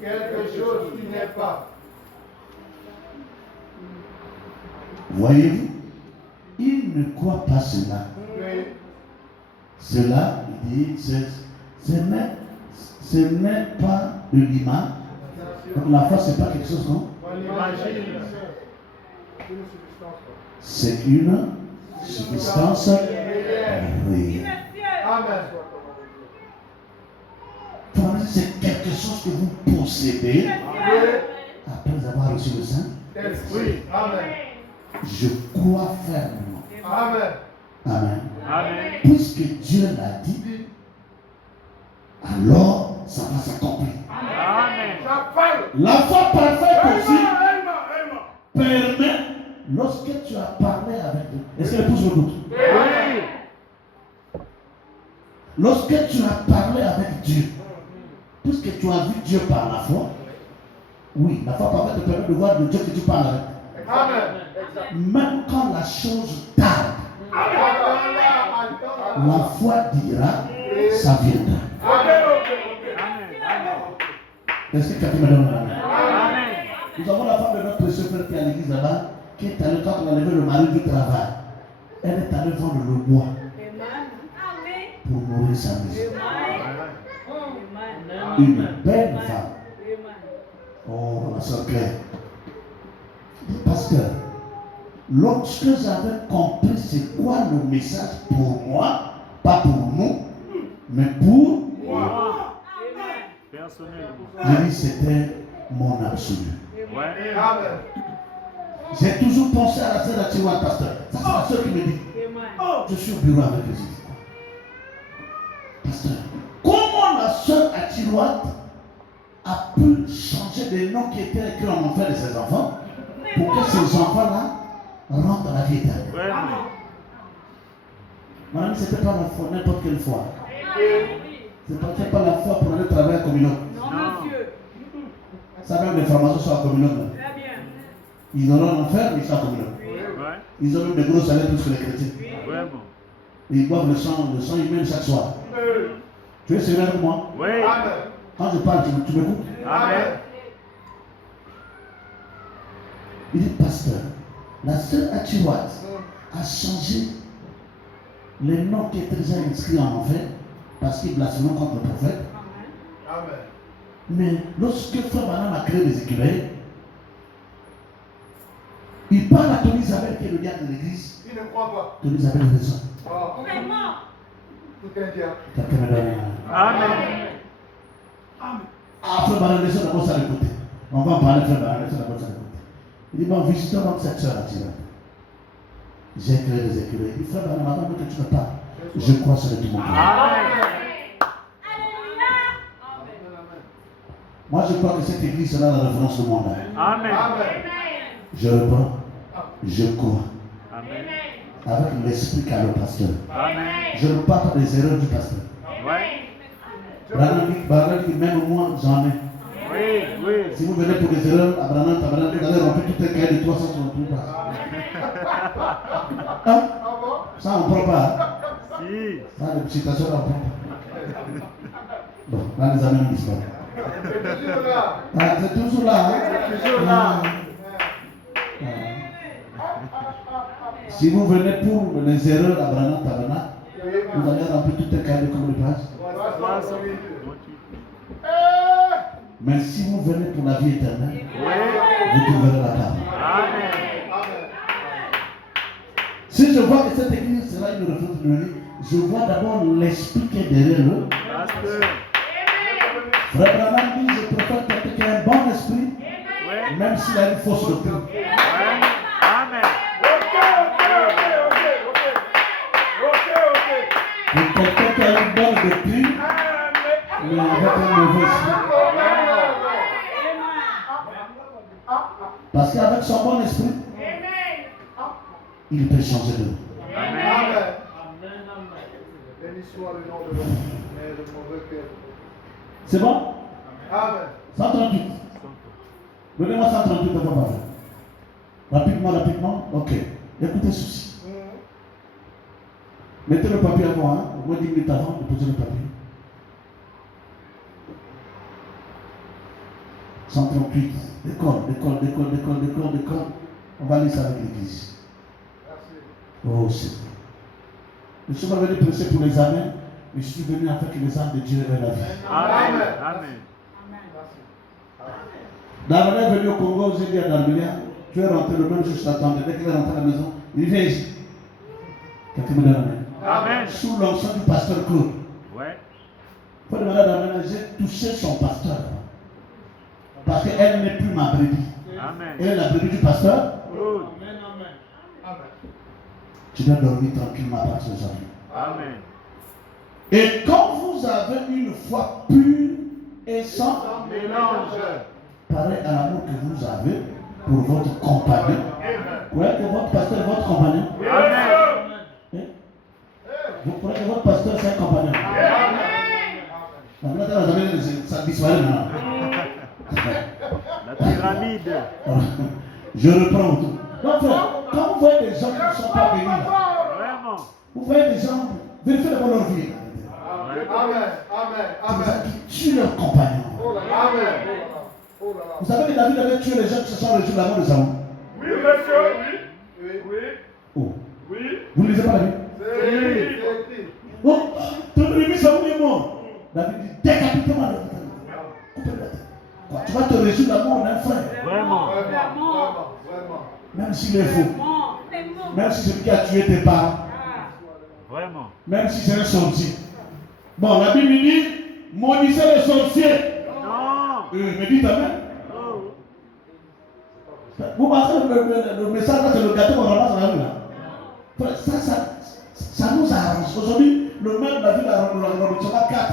quelque chose qui n'est pas. Voyez-vous, ils ne croient pas cela. Oui. Cela, il dit, ce n'est pas de l'image. Donc la foi, ce n'est pas quelque chose comme. On imagine. C'est une substance réelle. Amen. C'est quelque chose que vous possédez après avoir reçu le Saint. Esprit. Amen. Je crois fermement. Amen. Amen. Amen. Puisque Dieu l'a dit, alors ça va s'accomplir. Amen. La foi parfaite aussi permet, lorsque tu as parlé avec Dieu. Est-ce que les pouces me écoutent? Oui. Lorsque tu as parlé avec Dieu, puisque tu as vu Dieu par la foi, oui, la foi parfaite te permet de voir le Dieu que tu parles avec. Même quand la chose tarde, la foi dira, ça viendra. Est-ce que quelqu'un me donne la main? Nous avons la femme de notre précieux frère qui est à l'église là-bas, qui est allée, quand on a levé le mari du travail, elle est allée vendre le bois pour nourrir sa maison. Une belle femme. Oh, la soeur Claire. Pasteur, lorsque j'avais compris c'est quoi le message pour moi, pas pour nous, mais pour moi, j'ai dit c'était mon absolu. J'ai toujours pensé à la sœur Achiwa, pasteur. Ça, c'est la sœur qui me dit, je suis au bureau avec les étudiants. Pasteur, comment la sœur Achiwa a pu changer les noms qui étaient écrits en enfer de ses enfants pour que ces enfants-là rentrent dans la vie éternelle? Madame, ce n'était pas la foi, n'importe quelle foi. Ce n'était pas la foi pour aller travailler à communauté. Non, monsieur. Ça même les formations sont à communauté. Très bien. Ils auront l'enfer, mais ils sont à communauté. Ils ont même des gros salaires plus que les chrétiens. Ils boivent le sang humain chaque soir. Tu es sérieux avec moi? Oui. Quand je parle, tu m'écoutes? Amen. Il dit, pasteur, la sœur Achiwat a changé les noms qui étaient déjà inscrits en enfer parce qu'il blasphémait contre le prophète. Mais lorsque Frère Branham a créé les écureuils, il parle à Tony Isabelle qui est le diacre de l'église. Il ne croit pas. Tony Isabelle est raison. Vraiment. Tout un diable. Quelqu'un me donne Amen. Ah, Frère Branham, laissez d'abord ça de côté. On va en parler, Frère Branham, laissez d'abord ça de côté. Il dit, bon, visitons donc cette soeur à Tirana. J'ai créé les écureuils. Il dit, Frère Branham, avant que tu me parles, je crois sur tout mon cœur. Amen. Moi, je crois que cette église sera la référence du monde. Amen. Je reprends, je crois. Amen. Avec l'esprit qu'a le pasteur. Amen. Je ne parle pas des erreurs du pasteur. Branham dit, même moi, j'en ai. Oui, oui. Si vous venez pour des erreurs, à Branham, vous allez remplir tout un cahier de 363 pages. Hein? Ça, on ne prend pas. Si. Ça, les citations, on ne prend pas. Bon, là, les amis ont disparu. Ah, c'est toujours là. Hein? C'est toujours là. Si vous venez pour les erreurs à Branham Tabernacle, vous allez remplir tout un cahier de combien de pages? Mais si vous venez pour la vie éternelle, vous trouverez la table. Amen. Si je vois que cette église sera une référence de l'année, je vois d'abord l'esprit qui est derrière eux. Frère Branham dit, je préfère quelqu'un qui a un bon esprit, même s'il a une fausse doctrine. Amen. Pour quelqu'un qui a une bonne doctrine, mais avec un mauvais esprit. Parce qu'avec son bon esprit, il peut changer de nous. Amen. Béni soit le nom de l'homme, mais le mauvais cœur. C'est bon? Amen. 138. Donnez-moi 138 de votre parole. Rapidement. Ok. Écoutez ceci. Mettez le papier à moi, hein. Au moins 10 minutes avant de poser le papier. 138. École. On va aller ça avec l'église. Oh, c'est bon. Je ne suis pas venu prêcher pour les âmes, mais je suis venu afin que les âmes de Dieu aient la vie. Amen. Amen. Darminia est venu au Congo, j'ai dit à Darminia, tu es rentré le même jour, je t'attendais. Dès qu'il est rentré à la maison, il dit, viens ici. Quelqu'un me donne la main. Amen. Sous l'onction du pasteur Claude. Ouais. Il faut demander à Darminia, j'ai touché son pasteur. Parce qu'elle n'est plus ma brebis. Amen. Elle est la brebis du pasteur. Good. Tu dois dormir tranquillement à partir d'aujourd'hui. Amen. Et quand vous avez une foi pure et sans mélange. pareil à l'amour que vous avez pour votre compagnon. Vous croyez que votre pasteur est votre compagnon? Amen. Hein? Vous croyez que votre pasteur c'est un compagnon? Ça disparaît maintenant. La pyramide. Je reprends tout. Donc frère, quand vous voyez des gens qui ne sont pas bénis là, Vraiment. vous voyez des gens, vérifiez d'abord leur vie. Amen. Amen. C'est des gens Amen. qui tuent leurs compagnons. Oh là là. Amen. Oh là là. Vous savez que David avait tué les gens qui se sont reçus de l'amour de Saül. Oui, monsieur. Oui. Oui. Oh. Oui. Vous ne lisez pas la Bible? C'est écrit. Oh, ton ennemi Saül est mort. David dit décapite-moi. Coupez la tête. Quoi, tu vas te réjouir de l'amour d'un frère. Vraiment. Vraiment. Même s'il est faux. Même si c'est lui qui a tué tes parents. Vraiment. Même si c'est un sorcier. Bon, la Bible dit maudissez les sorciers. Non. Me dites amen. Oh. Vous pensez que le message là, c'est le gâteau qu'on ramasse dans la rue là. Ça nous arrange. Aujourd'hui, le maire de la ville a reçu 4.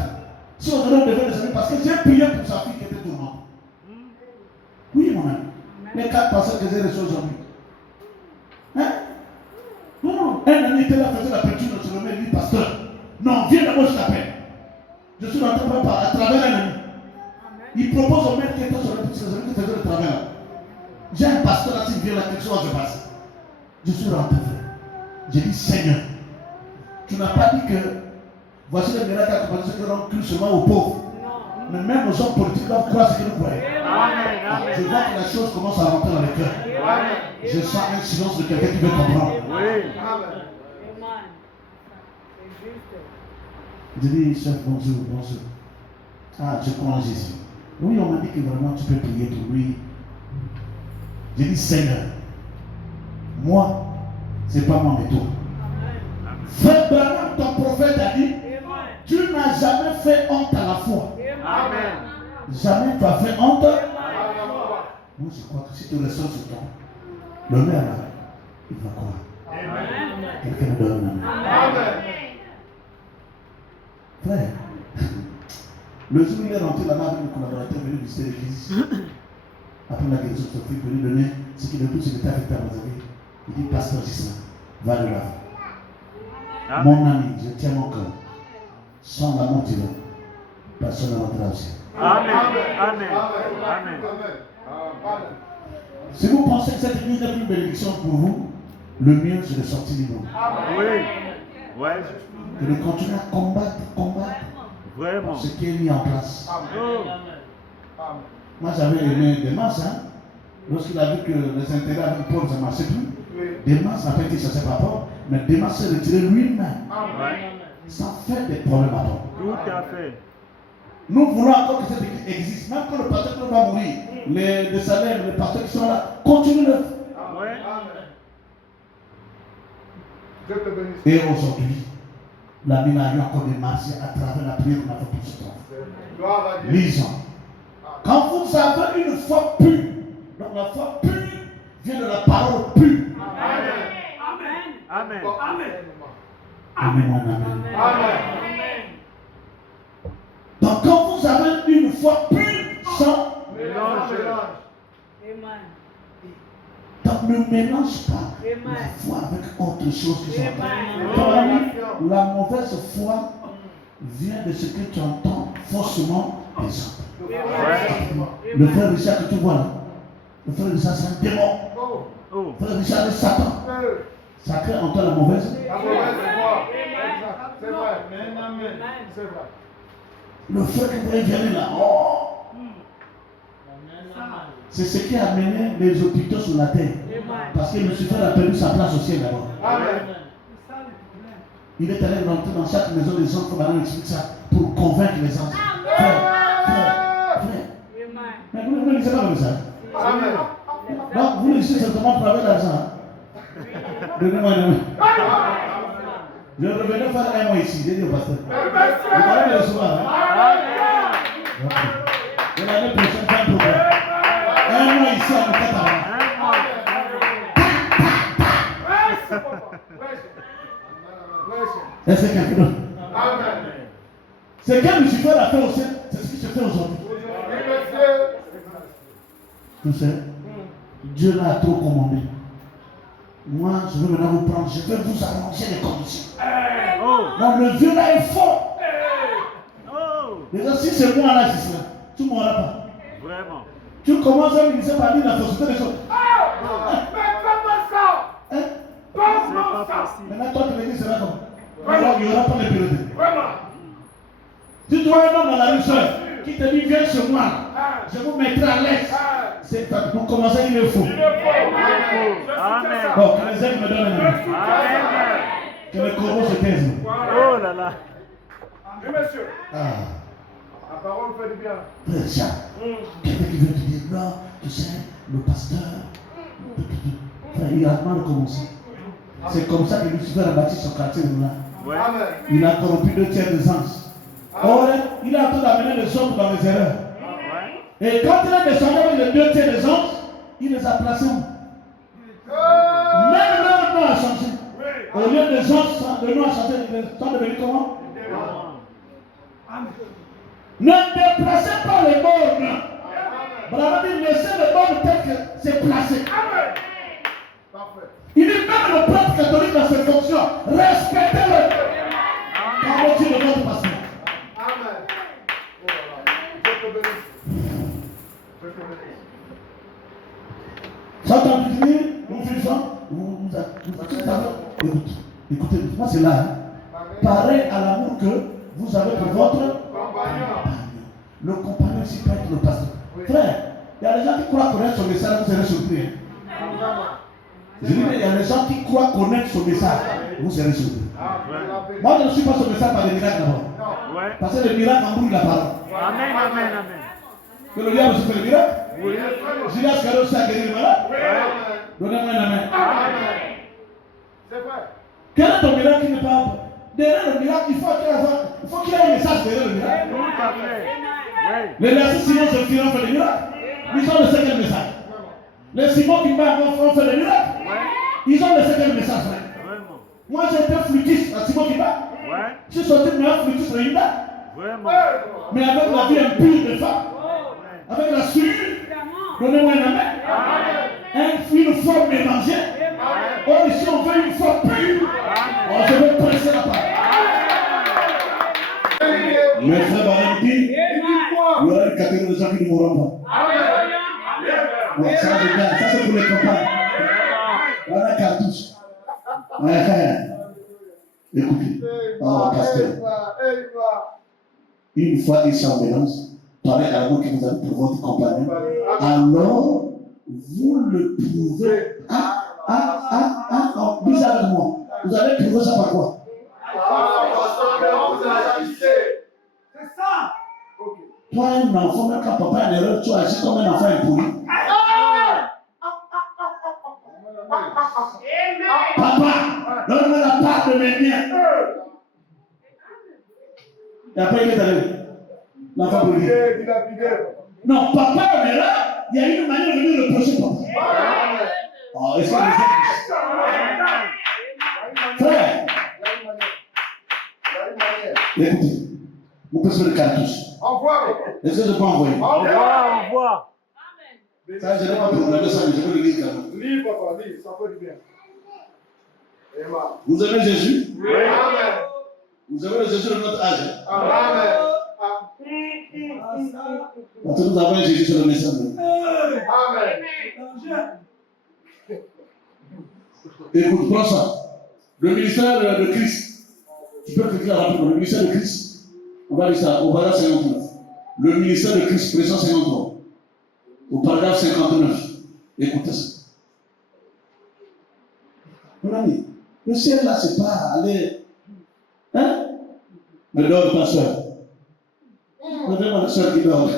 Si aujourd'hui on devait les aimer, parce que j'ai prié pour sa fille qui était tourmentée. Oui, mon ami. Les 4 pasteurs que j'ai reçus aujourd'hui. Hein? Non, un ami était là, faisait la peinture sur le maire, il dit pasteur. Non, viens d'abord, je t'appelle. Je suis rentré à travers un ami. Il propose au maire qui était sur le petit celui qui faisait le travail là. J'ai un pasteur là, s'il vient là, quelque chose se passe. Je suis rentré. J'ai dit Seigneur, tu n'as pas dit que voici les miracles accompagnés ceux qui rendent cru seulement aux pauvres. Mais même aux hommes politiques doivent croire ce qu'ils nous croient. Amen. Je vois que la chose commence à rentrer dans les cœurs. Amen. Je sens un silence de quelqu'un qui veut comprendre. Oui. Je dis, chef, bonjour, bonjour. Ah, je crois en Jésus. Oui, on m'a dit que vraiment tu peux prier pour lui. J'ai dit, Seigneur, moi, c'est pas moi mais toi. Frère Branham, ton prophète a dit, tu n'as jamais fait honte à la foi. Amen. Jamais tu as fait honte. Moi, je crois que si tu ressors sur toi, le maire là, il va croire. Quelqu'un me donne un amen. Frère, le jour où il est rentré là-bas avec le collaborateur venu visiter l'église, après la guérison de Sophie, pour lui donner ce qu'il a tout ce que tu as fait à Mazavie, il dit, pasteur Gislain, va de là. Mon ami, je tiens mon cœur. Sans l'amour divin, personne ne rentrera au ciel. Amen. Amen. Amen. Si vous pensez que cette église est une bénédiction pour vous, le mieux c'est de sortir libre. Oui. Ouais. Et de continuer à combattre Vraiment. ce qui est mis en place. Oh. Moi j'avais aimé Demas, hein, lorsqu'il a vu que les intérêts avec Paul ça ne marchait plus. Demas n'a pas été cherché par Paul, mais Demas s'est retiré lui-même. Ouais. Ça fait des problèmes à Paul. Tout à fait. Nous voulons encore que cette église existe. Même quand le pasteur va mourir, les salaires, les pasteurs qui sont là, continuent de. Ouais. Dieu te bénisse. Et aujourd'hui, la Bible a eu encore des marchés à travers la prière qu'on a fait pour ce temps. Gloire à Dieu. Lisons. Quand vous avez une foi pure, donc la foi pure vient de la parole pure. Amen. Amen. Amen. Amen. Amen. Donc quand vous avez une foi pure, sans Mélange. donc ne mélange pas la foi avec autre chose qui sont la mauvaise foi vient de ce que tu entends faussement des autres. Le frère Richard que tu vois là, le frère Richard c'est un démon. Oh. Le frère Richard c'est Satan. Ça crée en toi la mauvaise. La mauvaise foi. C'est vrai. Amen. C'est vrai. Le frère que vous voyez venir là, oh, c'est ce qui a amené les hôpitaux sur la terre. Parce que Lucifer a perdu sa place au ciel d'abord. Amen. Il est allé rentrer dans chaque maison des gens, comme Madame explique ça, pour convaincre les gens. Frère. Mais vous ne lisez pas comme ça. Amen. Donc vous lisez seulement à travers l'argent. Donnez-moi un amen. Je revenais faire un mois ici, j'ai dit au pasteur. Vous allez le recevoir. Hein? Et l'année prochaine, pas de problème. Un mois ici à Mekata. Est-ce que quelqu'un d'autre? Amen. Ce que Lucifer a fait au ciel, c'est ce qui se fait aujourd'hui. Tu sais, Dieu l'a trop commandé. Moi, je veux maintenant vous prendre, je vais vous arranger les conditions. Oh. Donc le Dieu là est fort. Oh. Déjà, si c'est moi là, je suis là, tu ne m'auras pas. Vraiment. Tu commences à ministère par dire la fausseté des choses. Mais comment ça? Hein? C'est pas possible. Maintenant, toi, tu me dis, c'est là comme. Alors, il n'y aura pas de priorité. Vraiment. Si tu vois un homme dans la rue seul qui te dit, viens chez moi, je vous mettrai à l'aise. C'est pour commencer, il est faux. Il est faux. Amen. Bon, que les ailes me donnent un avis. Amen. Que les corbeaux se taisent. Oh là là. Oui, monsieur. Ah, La parole fait du bien. frère Jacques, quelqu'un qui veut te dire, non, tu sais, le pasteur, frère, il a mal commencé. C'est comme ça que Lucifer a bâti son quartier là. Ouais. Amen. Il a corrompu 2/3 des anges. Or, il a en train d'amener les hommes dans les erreurs. Ouais. Et quand il a descendu avec les 2/3 des anges, il les a placés où? Même leur nom a changé. Au lieu des anges, le nom a changé. Ils sont devenus comment? Ne déplacez pas les bornes. Bravo dit, laissez les bornes telles que c'est placé. Parfait. Il dit même le prêtre catholique dans ses fonctions, respectez-le. Pardon, Dieu le votre pasteur. Amen. Oh là là. Dieu te bénisse. Dieu te bénisse. Ça t'a dit, mon fils, écoutez, moi c'est là. Hein. Pareil à l'amour que vous avez pour votre compagnon. Le compagnon ici peut être le pasteur. Frère, il y a des gens qui croient connaître son message, vous serez surpris. Je dis, il y a des gens qui croient connaître son message, vous serez surpris. Moi, je ne suis pas son message par des miracles d'abord. Ouais. Parce que le miracle embrouille la parole. Amen, amen, amen. Que le diable se fait le miracle. Oui. Judas Iscariot aussi a guéri le malade. Oui. Donnez-moi une main. Amen. C'est vrai. Quel est ton miracle qui n'est pas. Derrière le miracle, il faut qu'il y ait un message derrière le miracle. Tout à fait. Ouais. Les versets Simon se firent fait des miracles. Ils ont le second message. Les Simon qui ont fait des miracles. Ouais. Ils ont le second message. Vraiment. Moi j'étais flûtiste à Simon qui bat. Ouais. Je suis sorti de meilleur flûtiste de Linda. Vraiment. Mais avec la vie impure de femme. Avec la sueur. Donnez-moi un amen. Une forme mélangée. Or ici on veut une forme pure. Or je veux presser la parole. Mes frères Valentin, il y aura une catégorie de gens qui ne mourront pas. Bon, ça c'est bien, ça c'est pour les campagnes. Voilà cartouche. Écoutez, oh pasteur, une fois ici en mélange, pareil à l'amour que vous avez pour votre compagnon, alors vous le prouvez. Bizarre de moi. Vous allez prouver ça par quoi? C'est ça. Toi, un enfant, même quand papa a une erreur, tu agis comme un enfant impoli. Papa, donne-moi la part de mes biens. Et après, il est allé. L'enfant pour dire. Non, papa a une erreur, il y a une manière de lui reprocher papa. Oh, est-ce que frère, écoutez, vous pouvez faire le cartouche. Est-ce que je peux envoyer? Au revoir. Ça, je n'ai pas problème de ça, mais je peux le lire quand même. Lis, papa, lis, ça fait du bien. Vous aimez Jésus? Oui. Amen. Vous aimez le Jésus de notre âge? Amen. Parce que nous avons un Jésus sur le message. Amen. Écoute, prends ça. Le ministère de Christ. Tu peux cliquer rapidement. Le ministère de Christ. On va lire ça au paragraphe 59. Le ministère de Christ, présent 53. Au paragraphe 59. Écoutez ça. Mon ami, le ciel là, c'est pas aller. Hein? Mais dors ta soeur. Regardez-moi la soeur qui dort.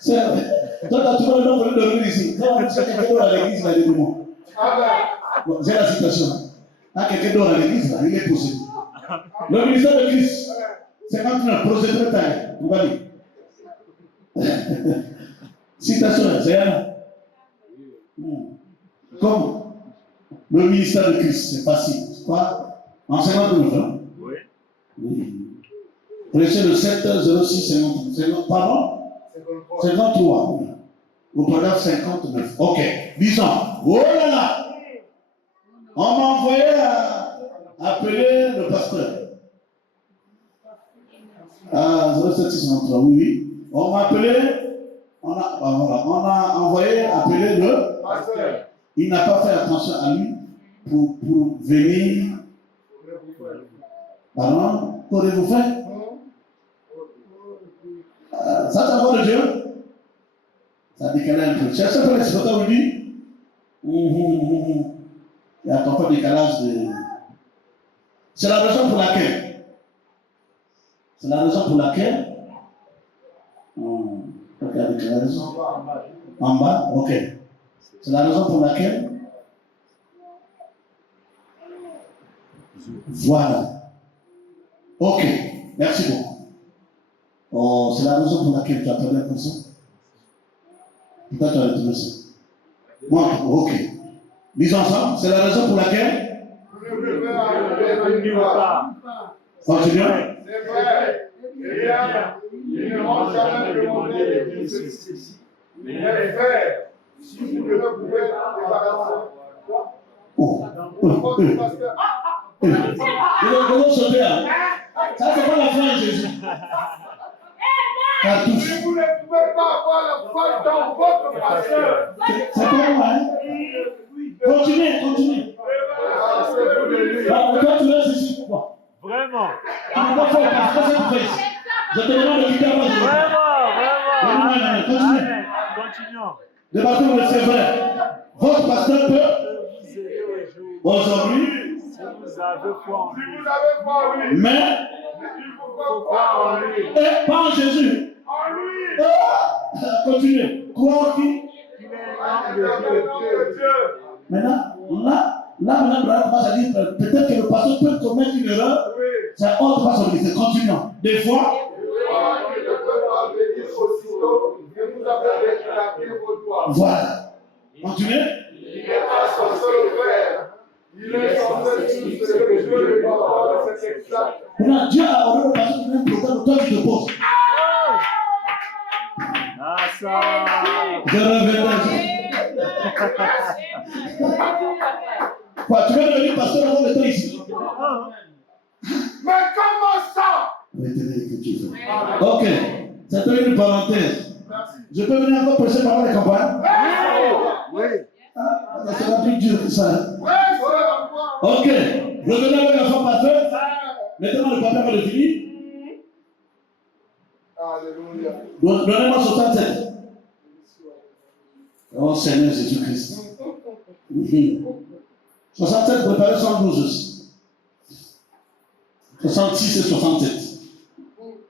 Soeur, toi, tu vois le nom de dormir ici. Quand on sait que quelqu'un dort à l'église, il a des démons. Bon, j'ai la citation. Quand quelqu'un dort à l'église, là, il est possédé. Le ministère de Christ, 59, procédure de taille. On va dire. Citation, c'est un. Comme le ministère de Christ, c'est facile. C'est quoi? En 59, hein? Oui. Oui. Prêchez le 7 06 50. Pardon? 53. Oui. Au paragraphe 59. Ok. Disons. Oh là là. On m'a envoyé à appeler le pasteur. Ah, 07603, oui, oui. On m'a appelé, on a envoyé appeler le pasteur. Il n'a pas fait attention à lui pour venir. Pardon, qu'aurez-vous fait? Ça, c'est la voix de Dieu. Ça décale un peu. Cherchez pas les supporters, vous dites. Il y a parfois décalage de. C'est la raison pour laquelle. C'est la raison pour laquelle. Ok, décalage. En bas, ok. C'est la raison pour laquelle. Voilà. Ok, merci beaucoup. Oh, c'est la raison pour laquelle tu as parlé comme ça. Pourquoi tu as retrouvé ça? Moi, ok. Disons ensemble, c'est la raison pour laquelle. Continuons. C'est vrai. Ils ne m'ont jamais demandé de dire ceci. Mais frère, si vous ne pouvez débarrasser. Ils vont sauter là. Ça, c'est pas la foi de Jésus. Cartouche. Si vous ne pouvez pas avoir la foi dans votre pasteur. C'est pas moi, hein? Continuez. Toi, tu restes ici. Pourquoi? Vraiment. Je te demande de quitter avant de Vraiment. Continuez. Continuons. Débattons, c'est vrai. Votre pasteur peut aujourd'hui. Si vous avez foi en lui. Mais. Il faut croire en lui. Et pas en Jésus. En lui. Continuez. Croire qui? Il est l'homme de Dieu. Maintenant, maintenant, va dire peut-être que le pasteur peut commettre une erreur. C'est autre responsabilité. Continuons. Des fois. Voilà. Continuez. Il n'est pas son seul frère. Il est son seul fils. C'est que Dieu le doit. C'est exact. Maintenant, Dieu a ordonné au pasteur de même programme. Toi, tu te poses. Je reviendrai. Quoi, tu veux devenir pasteur avant le temps ici? Mais comment ça? Retenez l'écriture. Ok. C'était une parenthèse. Je peux venir encore prêcher par les campagnes? Oui. Ça sera plus dur que ça. Ok. Revenons avec la femme pasteur. Maintenant, le papa va le finir. Alléluia. Donnez-moi 67. Oh Seigneur Jésus-Christ. 67, préparez 112 aussi. 66 et 67.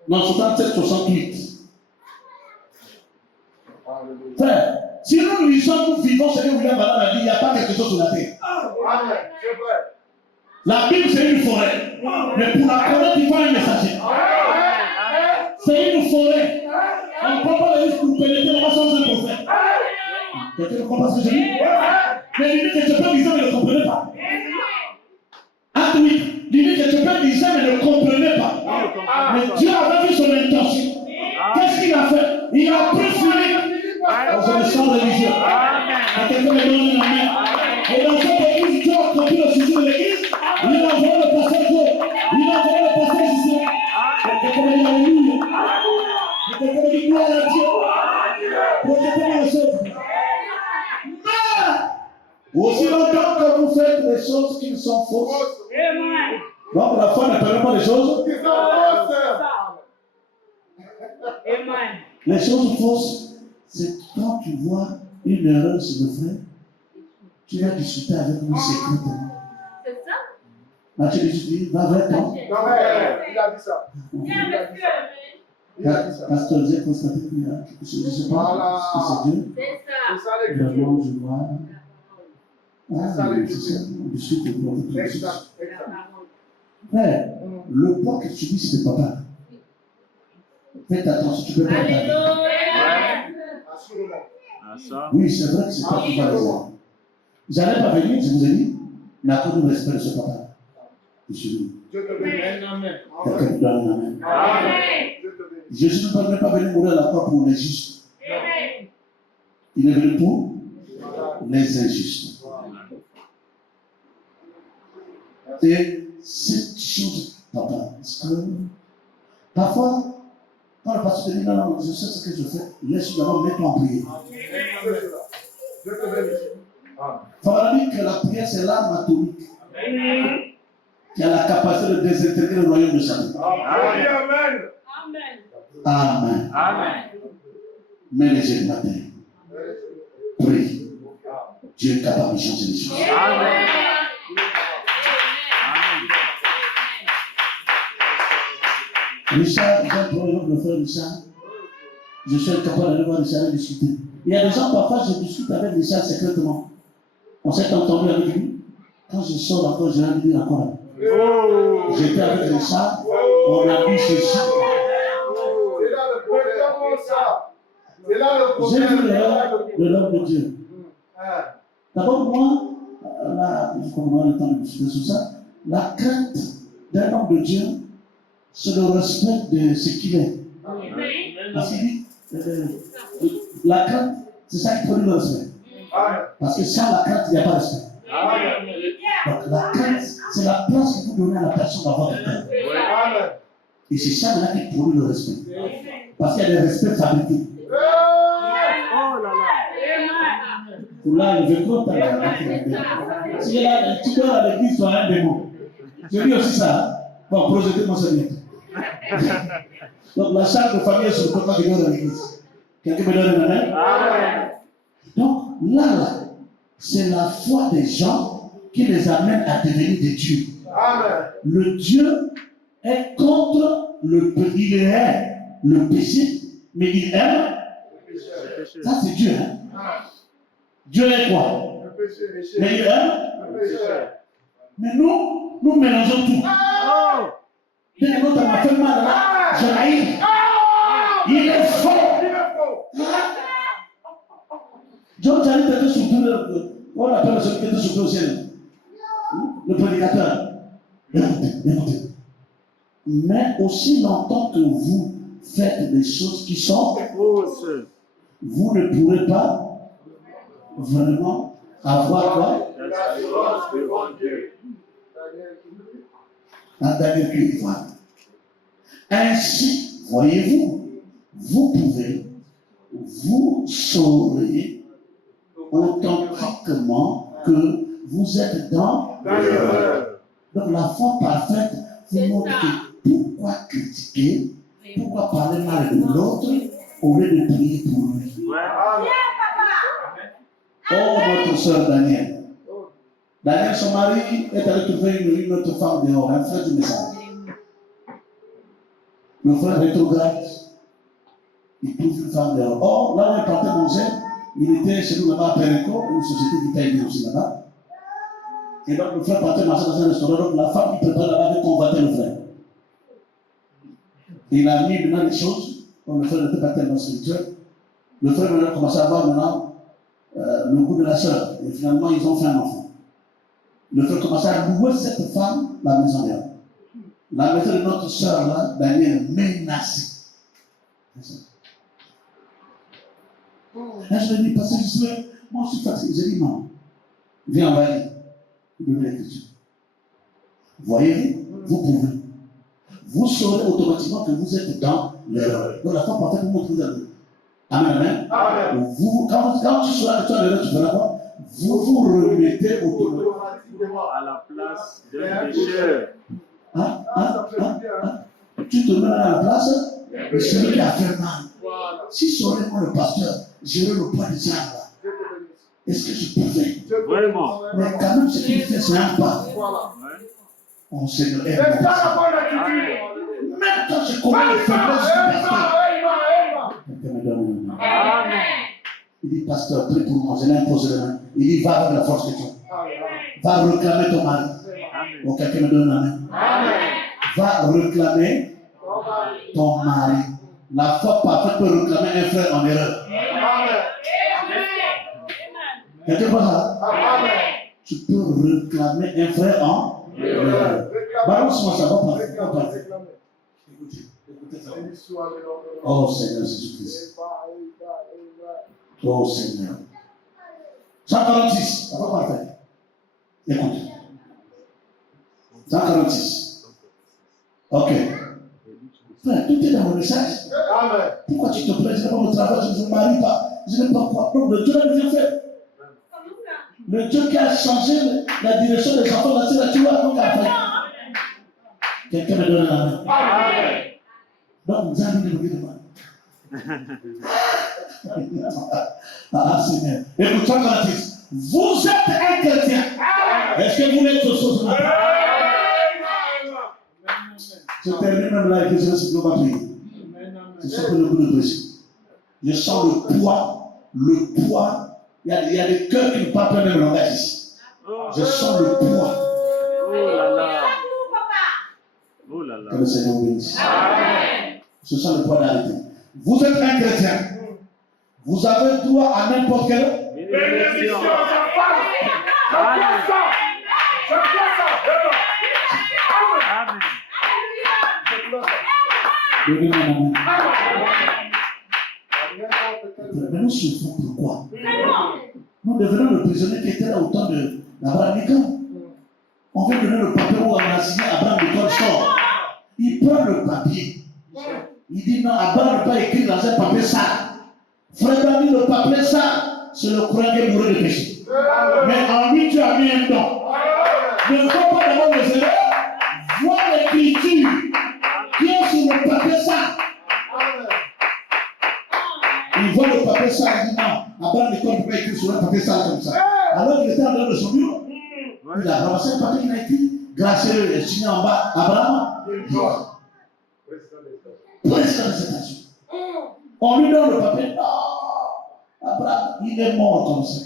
Non, 67, 68. Frère, si nous lisons, nous vivons ce que William Branham a dit, il n'y a pas quelque chose sur la terre. Amen. C'est vrai. La Bible, c'est une forêt. Mais pour la connaître, il faut un messager. C'est une forêt. On ne prend pas le risque pour pénétrer là-bas sans un prophète. Quelqu'un comprend ce que je dis? Mais l'idée que je peux dire, mais ne comprenez pas. Acte 8. L'idée que je peux dire, mais ne comprenez pas. Mais Dieu avait vu son intention. Qu'est-ce qu'il a fait? Il a préféré dans un champ religieux. Quelqu'un me donne une main. Et dans cette église, Dieu a compris le sujet de l'église. Il a envoyé le pasteur Dieu. Il a envoyé le pasteur Jésus. Quelqu'un me dit Alléluia. Quelqu'un me dit gloire à Dieu. Protégez les choses. Mais aussi longtemps que vous faites des choses qui sont fausses. Donc la foi ne permet pas des choses. Les choses fausses, c'est quand tu vois une erreur sur le frère, tu vas discuter avec lui secrètement. C'est ça? Matthieu dit, va vers toi. Non, mais il a dit ça. Il a dit ça. Pasteur, j'ai constaté qu'il y a quelque chose, je ne sais pas ce que c'est Dieu. C'est ça l'écriture. Vraiment, je vois. Ah, c'est ça, on discute de votre Exact. frère, le poids que tu dis, c'est de papa. Faites attention, tu peux pas parler. Assurément. Oui, c'est vrai que c'est pas pour parler. J'allais pas venir, je vous ai dit, mais accorde le respect de ce papa. Jésus. Dieu te bénisse. Amen. Quelqu'un me donne un amen. Amen. Dieu te bénisse. Jésus ne peut même pas venir mourir à la croix pour les justes. Il est venu pour les injustes. Et cette chose, papa, est-ce que parfois, quand le pasteur dit non, non, je sais ce que je fais, laisse-moi d'abord mettre en prière. Il faudra dire que la prière, c'est l'arme atomique qui a la capacité de désintégrer le royaume de Satan. Amen. Amen. Amen. Mais les matin, prie. Dieu est capable de changer les choses. Amen. Richard, le frère Richard, je suis capable d'aller voir Richard et discuter. Il y a des gens, parfois, je discute avec Richard secrètement. On s'est entendu avec lui. Quand je sors encore, je vais lui dire encore. J'étais avec Richard, on a dit ceci. C'est là le J'ai problème. vu l'heure de l'homme de Dieu. D'abord, moi, là, je comprends le temps de discuter sur ça. La crainte d'un homme de Dieu, c'est le respect de ce qu'il est. Parce qu'il dit, la crainte, c'est ça qui produit le respect. Parce que sans la crainte, il n'y a pas de respect. Donc la crainte, c'est la place que vous donnez à la personne d'avoir de crainte. Et c'est ça là qui produit le respect. Parce qu'il y a des respects fabriqués. Là, il veut trop si là, tu dois à l'église, tu as un démon. Je dis aussi ça. Bon, projetez mon Seigneur. Donc la charge de famille est sur le côté qui doit à l'église. Quelqu'un me donne un amen? Donc là, c'est la foi des gens qui les amène à devenir des dieux. Le Dieu est contre le péché. Il est le péché, mais il aime. Ça, c'est Dieu. Hein? Dieu est quoi? Mais il aime. Mais nous mélangeons tout. Dès que l'autre m'a fait mal là, je l'haïs. Il est faux. John Charlie était surtout on appelle celui qui était surtout au ciel. Le prédicateur. Écoutez. Mais aussi longtemps que vous faites des choses qui sont fausses, vous ne pourrez pas vraiment avoir quoi? L'assurance devant Dieu. En Daniel 8, voilà. Ainsi, voyez-vous, vous pouvez, vous saurez authentiquement que vous êtes dans l'erreur. Donc la foi parfaite vous montre que pourquoi critiquer, pourquoi parler mal de l'autre au lieu de prier pour lui. Oh, notre soeur Daniel. Daniel, son mari est allé trouver une autre femme dehors, un frère du message. Le frère rétrograde. Il trouve une femme dehors. Or, là où il partait manger, il était chez nous là-bas à Péréco, une société qui paye bien aussi là-bas. Et donc, le frère partait manger dans un restaurant. Donc, la femme qui prépare là-bas avait convoité le frère. Il a mis maintenant les choses. Comme le frère n'était pas tellement spirituel. Le frère maintenant commençait à avoir maintenant le goût de la sœur. Et finalement, ils ont fait un enfant. Le frère commençait à louer cette femme la maison d'elle. La maison de notre sœur, là, Daniel, menacée. Là, je lui ai dit, parce que je suis, moi, je suis fatigué. J'ai dit, non. Viens, on va lire. Il me dit l'écriture. Voyez-vous, vous pouvez. Vous saurez automatiquement que vous êtes dans l'erreur. Donc, la foi parfaite vous montre que vous êtes. Amen. Amen. Vous, quand tu seras dans l'erreur, tu feras quoi? Vous vous remettez automatiquement à la place d'un pécheur. Tu te mets à la place de celui qui a fait mal. Si serait moi le pasteur, j'aurais le poids de ça là. Est-ce que je pouvais? Vraiment. Mais quand même, ce qu'il fait, c'est un pas. On sait que même quand je commets les faiblesses du pasteur, quelqu'un me donne un amen. Il dit, pasteur, prie pour moi, je l'ai imposé la main. Il dit, va avec la force que tu as. Va réclamer ton mari. Bon, quelqu'un me donne un amen. Va réclamer ton mari. La foi parfaite peut réclamer un frère en erreur. Quelqu'un voit ça? Tu peux réclamer un frère en erreur. Balance-moi ça, va partir. Écoutez ça. Oh Seigneur Jésus-Christ. Oh Seigneur. 146, ça va pas faire. Écoute. 146. Ok. Frère, tout est dans mon message. Amen. Pourquoi tu te plains? Je n'ai pas mon travail, je ne me marie pas. Je n'ai pas quoi. Non, le Dieu a bien fait. Le Dieu qui a changé la direction des enfants, là, c'est là, tu vois, donc après. Quelqu'un me donne la main. Amen. Donc, vous allez me dire Ah, Seigneur. Écoute, 146. Vous êtes un chrétien. Est-ce que vous l'êtes ce matin? Je termine même là et que je reste pas prier. C'est ça que le goût de prêcher. Je sens le poids. Il y a des cœurs qui ne parlent pas le même langage ici. Je sens le poids. Oh là là. Oh là là. Que le Seigneur vous bénisse. Je sens le poids d'arrêter. Vous êtes un chrétien. Vous avez droit à n'importe quelle Bénédiction, je crois ça. Amen. Mais nous souffrons pourquoi? Nous devenons le prisonnier qui était là au temps d'Abraham Lincoln. On veut donner le papier où on a signé Abraham Lincoln sort. Il prend le papier. Il dit non, Abraham n'a pas écrit dans un papier sale. Frère Dani, le papier sale, c'est le courant qui est mouru de péché. Mais en lui, tu as mis un don. Ne faut pas d'abord les élèves. Vois l'écriture qui est sur le papier sale. Il voit le papier sale, il dit non, Abraham Lincoln ne peut pas écrire sur un papier sale comme ça. Alors il était en dehors de son bureau. Il a ramassé le papier, il a écrit, gracieux et signé en bas, Abraham. Président des États-Unis. On lui donne le papier. Non, Abraham, il est mort comme ça.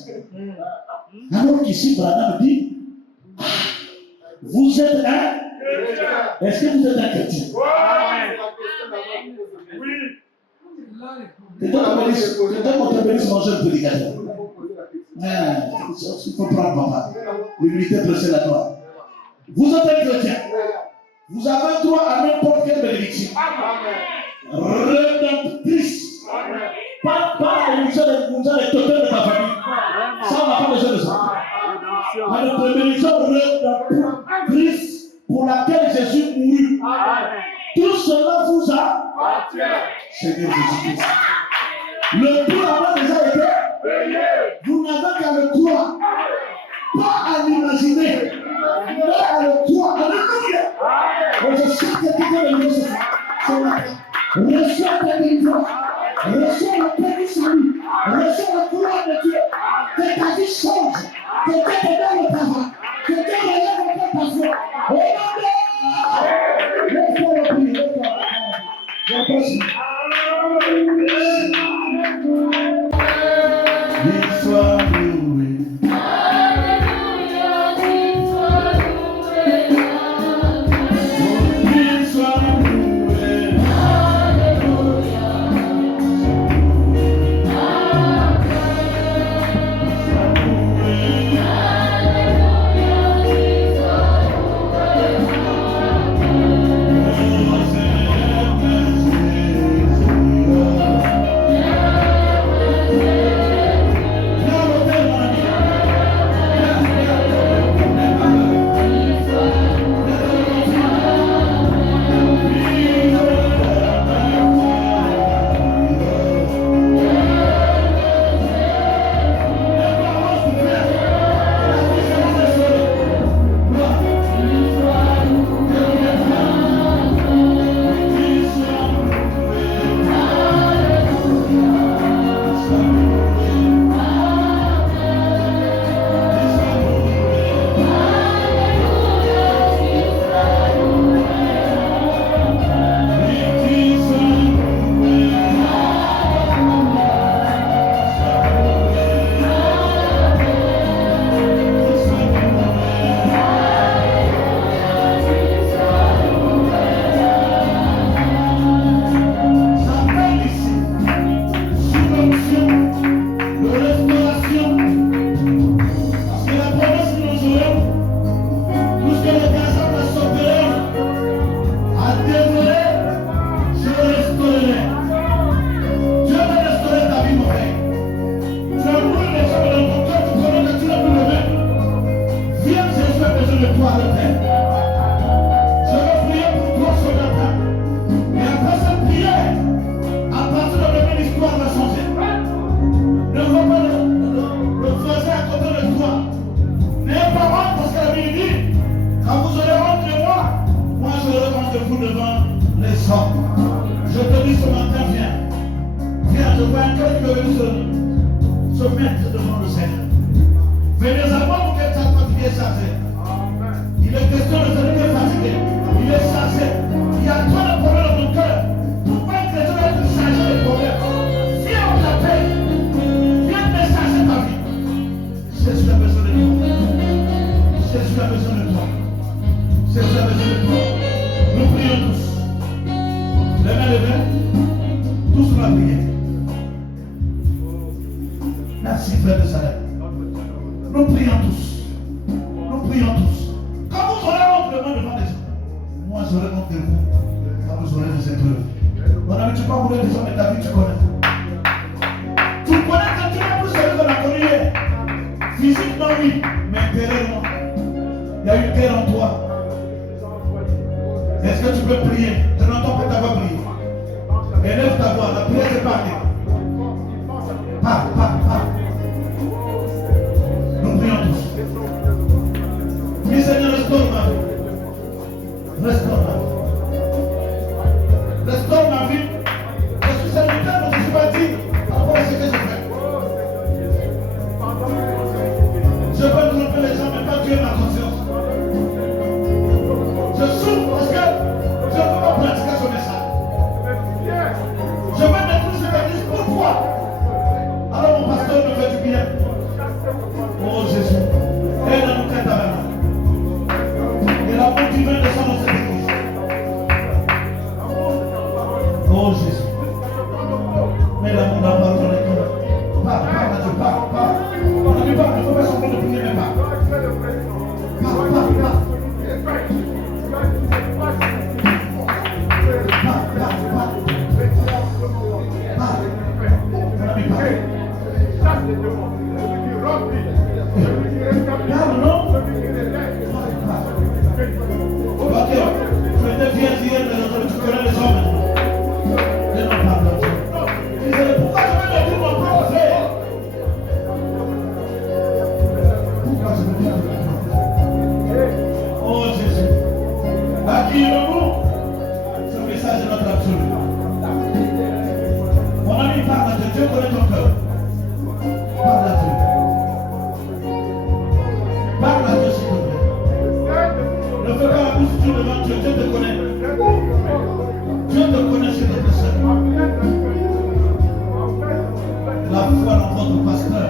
Alors qu'ici, Branham dit, vous êtes un? Est-ce que vous êtes un chrétien? Oui. Peut-être qu'on te bénisse mon jeune prédicateur. Il faut prendre papa. L'humilité précède la gloire. Vous êtes un chrétien. Vous avez droit à n'importe quelle bénédiction. Rédemptrice. Pas les totems de ta famille. Ça, on n'a pas besoin de ça. Mais notre bénédiction rédemptrice pour laquelle Jésus mourut. Tout cela vous a Seigneur Jésus-Christ. Le prix a déjà été payé. Vous n'avez qu'à le croire. Pas à l'imaginer. Mais à le croire. Alléluia. Je sais que quelqu'un de nous ce soir. Reçois ta délivrance. Reçois la paix du salut. Reçois la gloire de Dieu. Que ta vie change. Que Dieu te donne le travail. Que Dieu relève encore ta foi. Au nom de laisse-moi le prier. La prochaine. Il soit loué. besoin de toi. Jésus a besoin de toi. Nous prions tous. Les mains levées. Tous on va prier. Merci frère de Salem. Nous prions tous. Nous prions tous. Quand vous aurez honte devant les gens, moi j'aurai honte de vous. Quand vous aurez des épreuves. Mon ami, tu peux pas mourir des gens, mais ta vie tu connais. Tu connais quand tu es plus sérieux qu'on a connu hier. Physiquement oui, mais intérieurement. Il y a une terre en toi. Est-ce que tu peux prier? Je n'entends pas ta voix prier. Élève ta voix, la prière c'est parler. Parle. Nous prions tous. Oui Seigneur, restaure ma vie. Restaure ma vie. Restaure ma vie. Je suis serviteur, mais je suis bâti par rapport à ce que je fais. Je peux tromper les gens, mais pas tuer ma conscience. Je souffre parce que je ne peux pas pratiquer ce message. Je veux détruire ce église pour toi. Alors mon pasteur me fait du bien. Oh Jésus, aide-nous qu'à ta main. Et l'amour divin descend dans cette église. Oh Jésus. Mais l'amour n'a pas dans les cœurs. Parle, Dieu, parle. On ne dit pas, il ne faut pas semblant de prier, mais parle. Oh Jésus, accueillons-nous. Ce message est notre absolu. Mon ami, parle à Dieu. Dieu connaît ton cœur. Parle à Dieu. Parle à Dieu s'il te plaît. Ne fais pas la bouche dure devant Dieu. Dieu te connaît. Dieu te connaît s'il te plaît. La foi dans votre pasteur.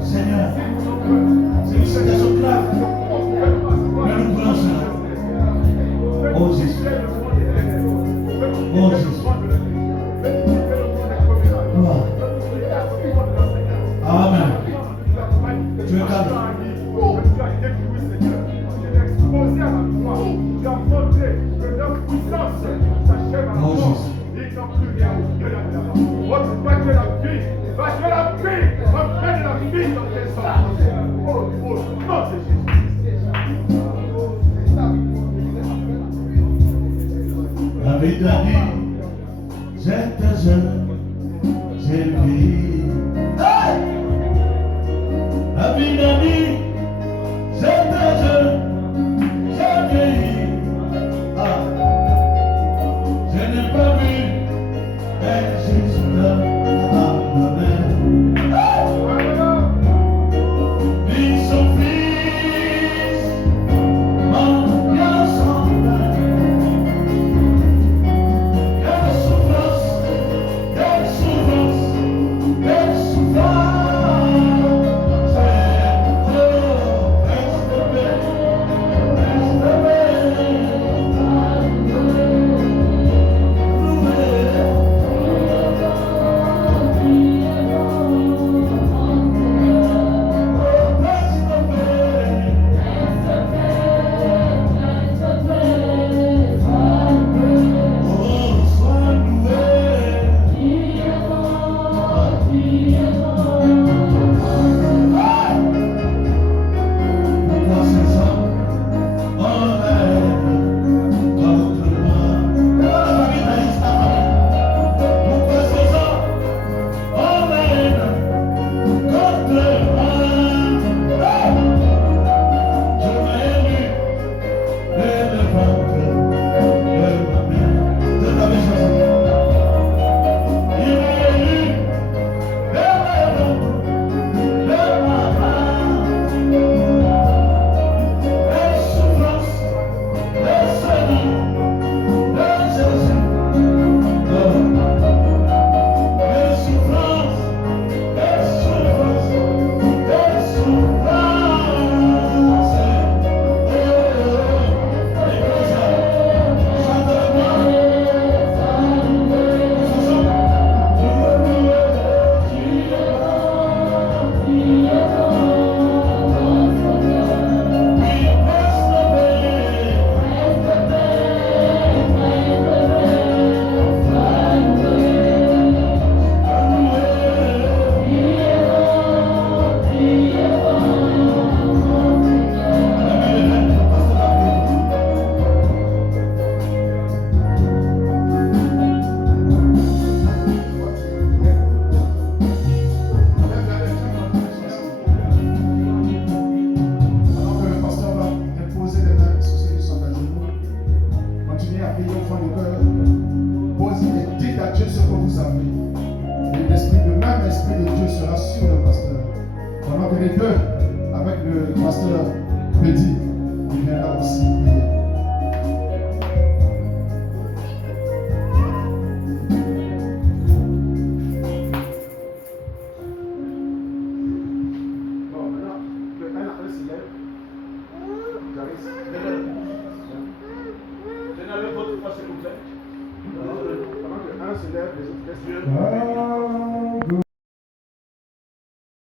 Seigneur, c'est une situation grave. Mais nous prenons cela. Oh Jésus. Oh Jésus. Gloire. Amen. Tu es calme. Oh Jésus. La vie d'un dit, j'étais jeune, j'ai pris. Hey! La vie d'un dit, j'étais jeune, j'ai vieilli. Ah! Je n'ai pas vu un Jésus abandonné. Hey! Ni son fils, mon bien semblable. Quelle souffrance, quelle souffrance, quelle souffrance. sur le pasteur. Pendant que les deux, avec le pasteur Petit, on viendra aussi prier. Bon, maintenant, que un se lève. Pendant que un se lève, les autres restent.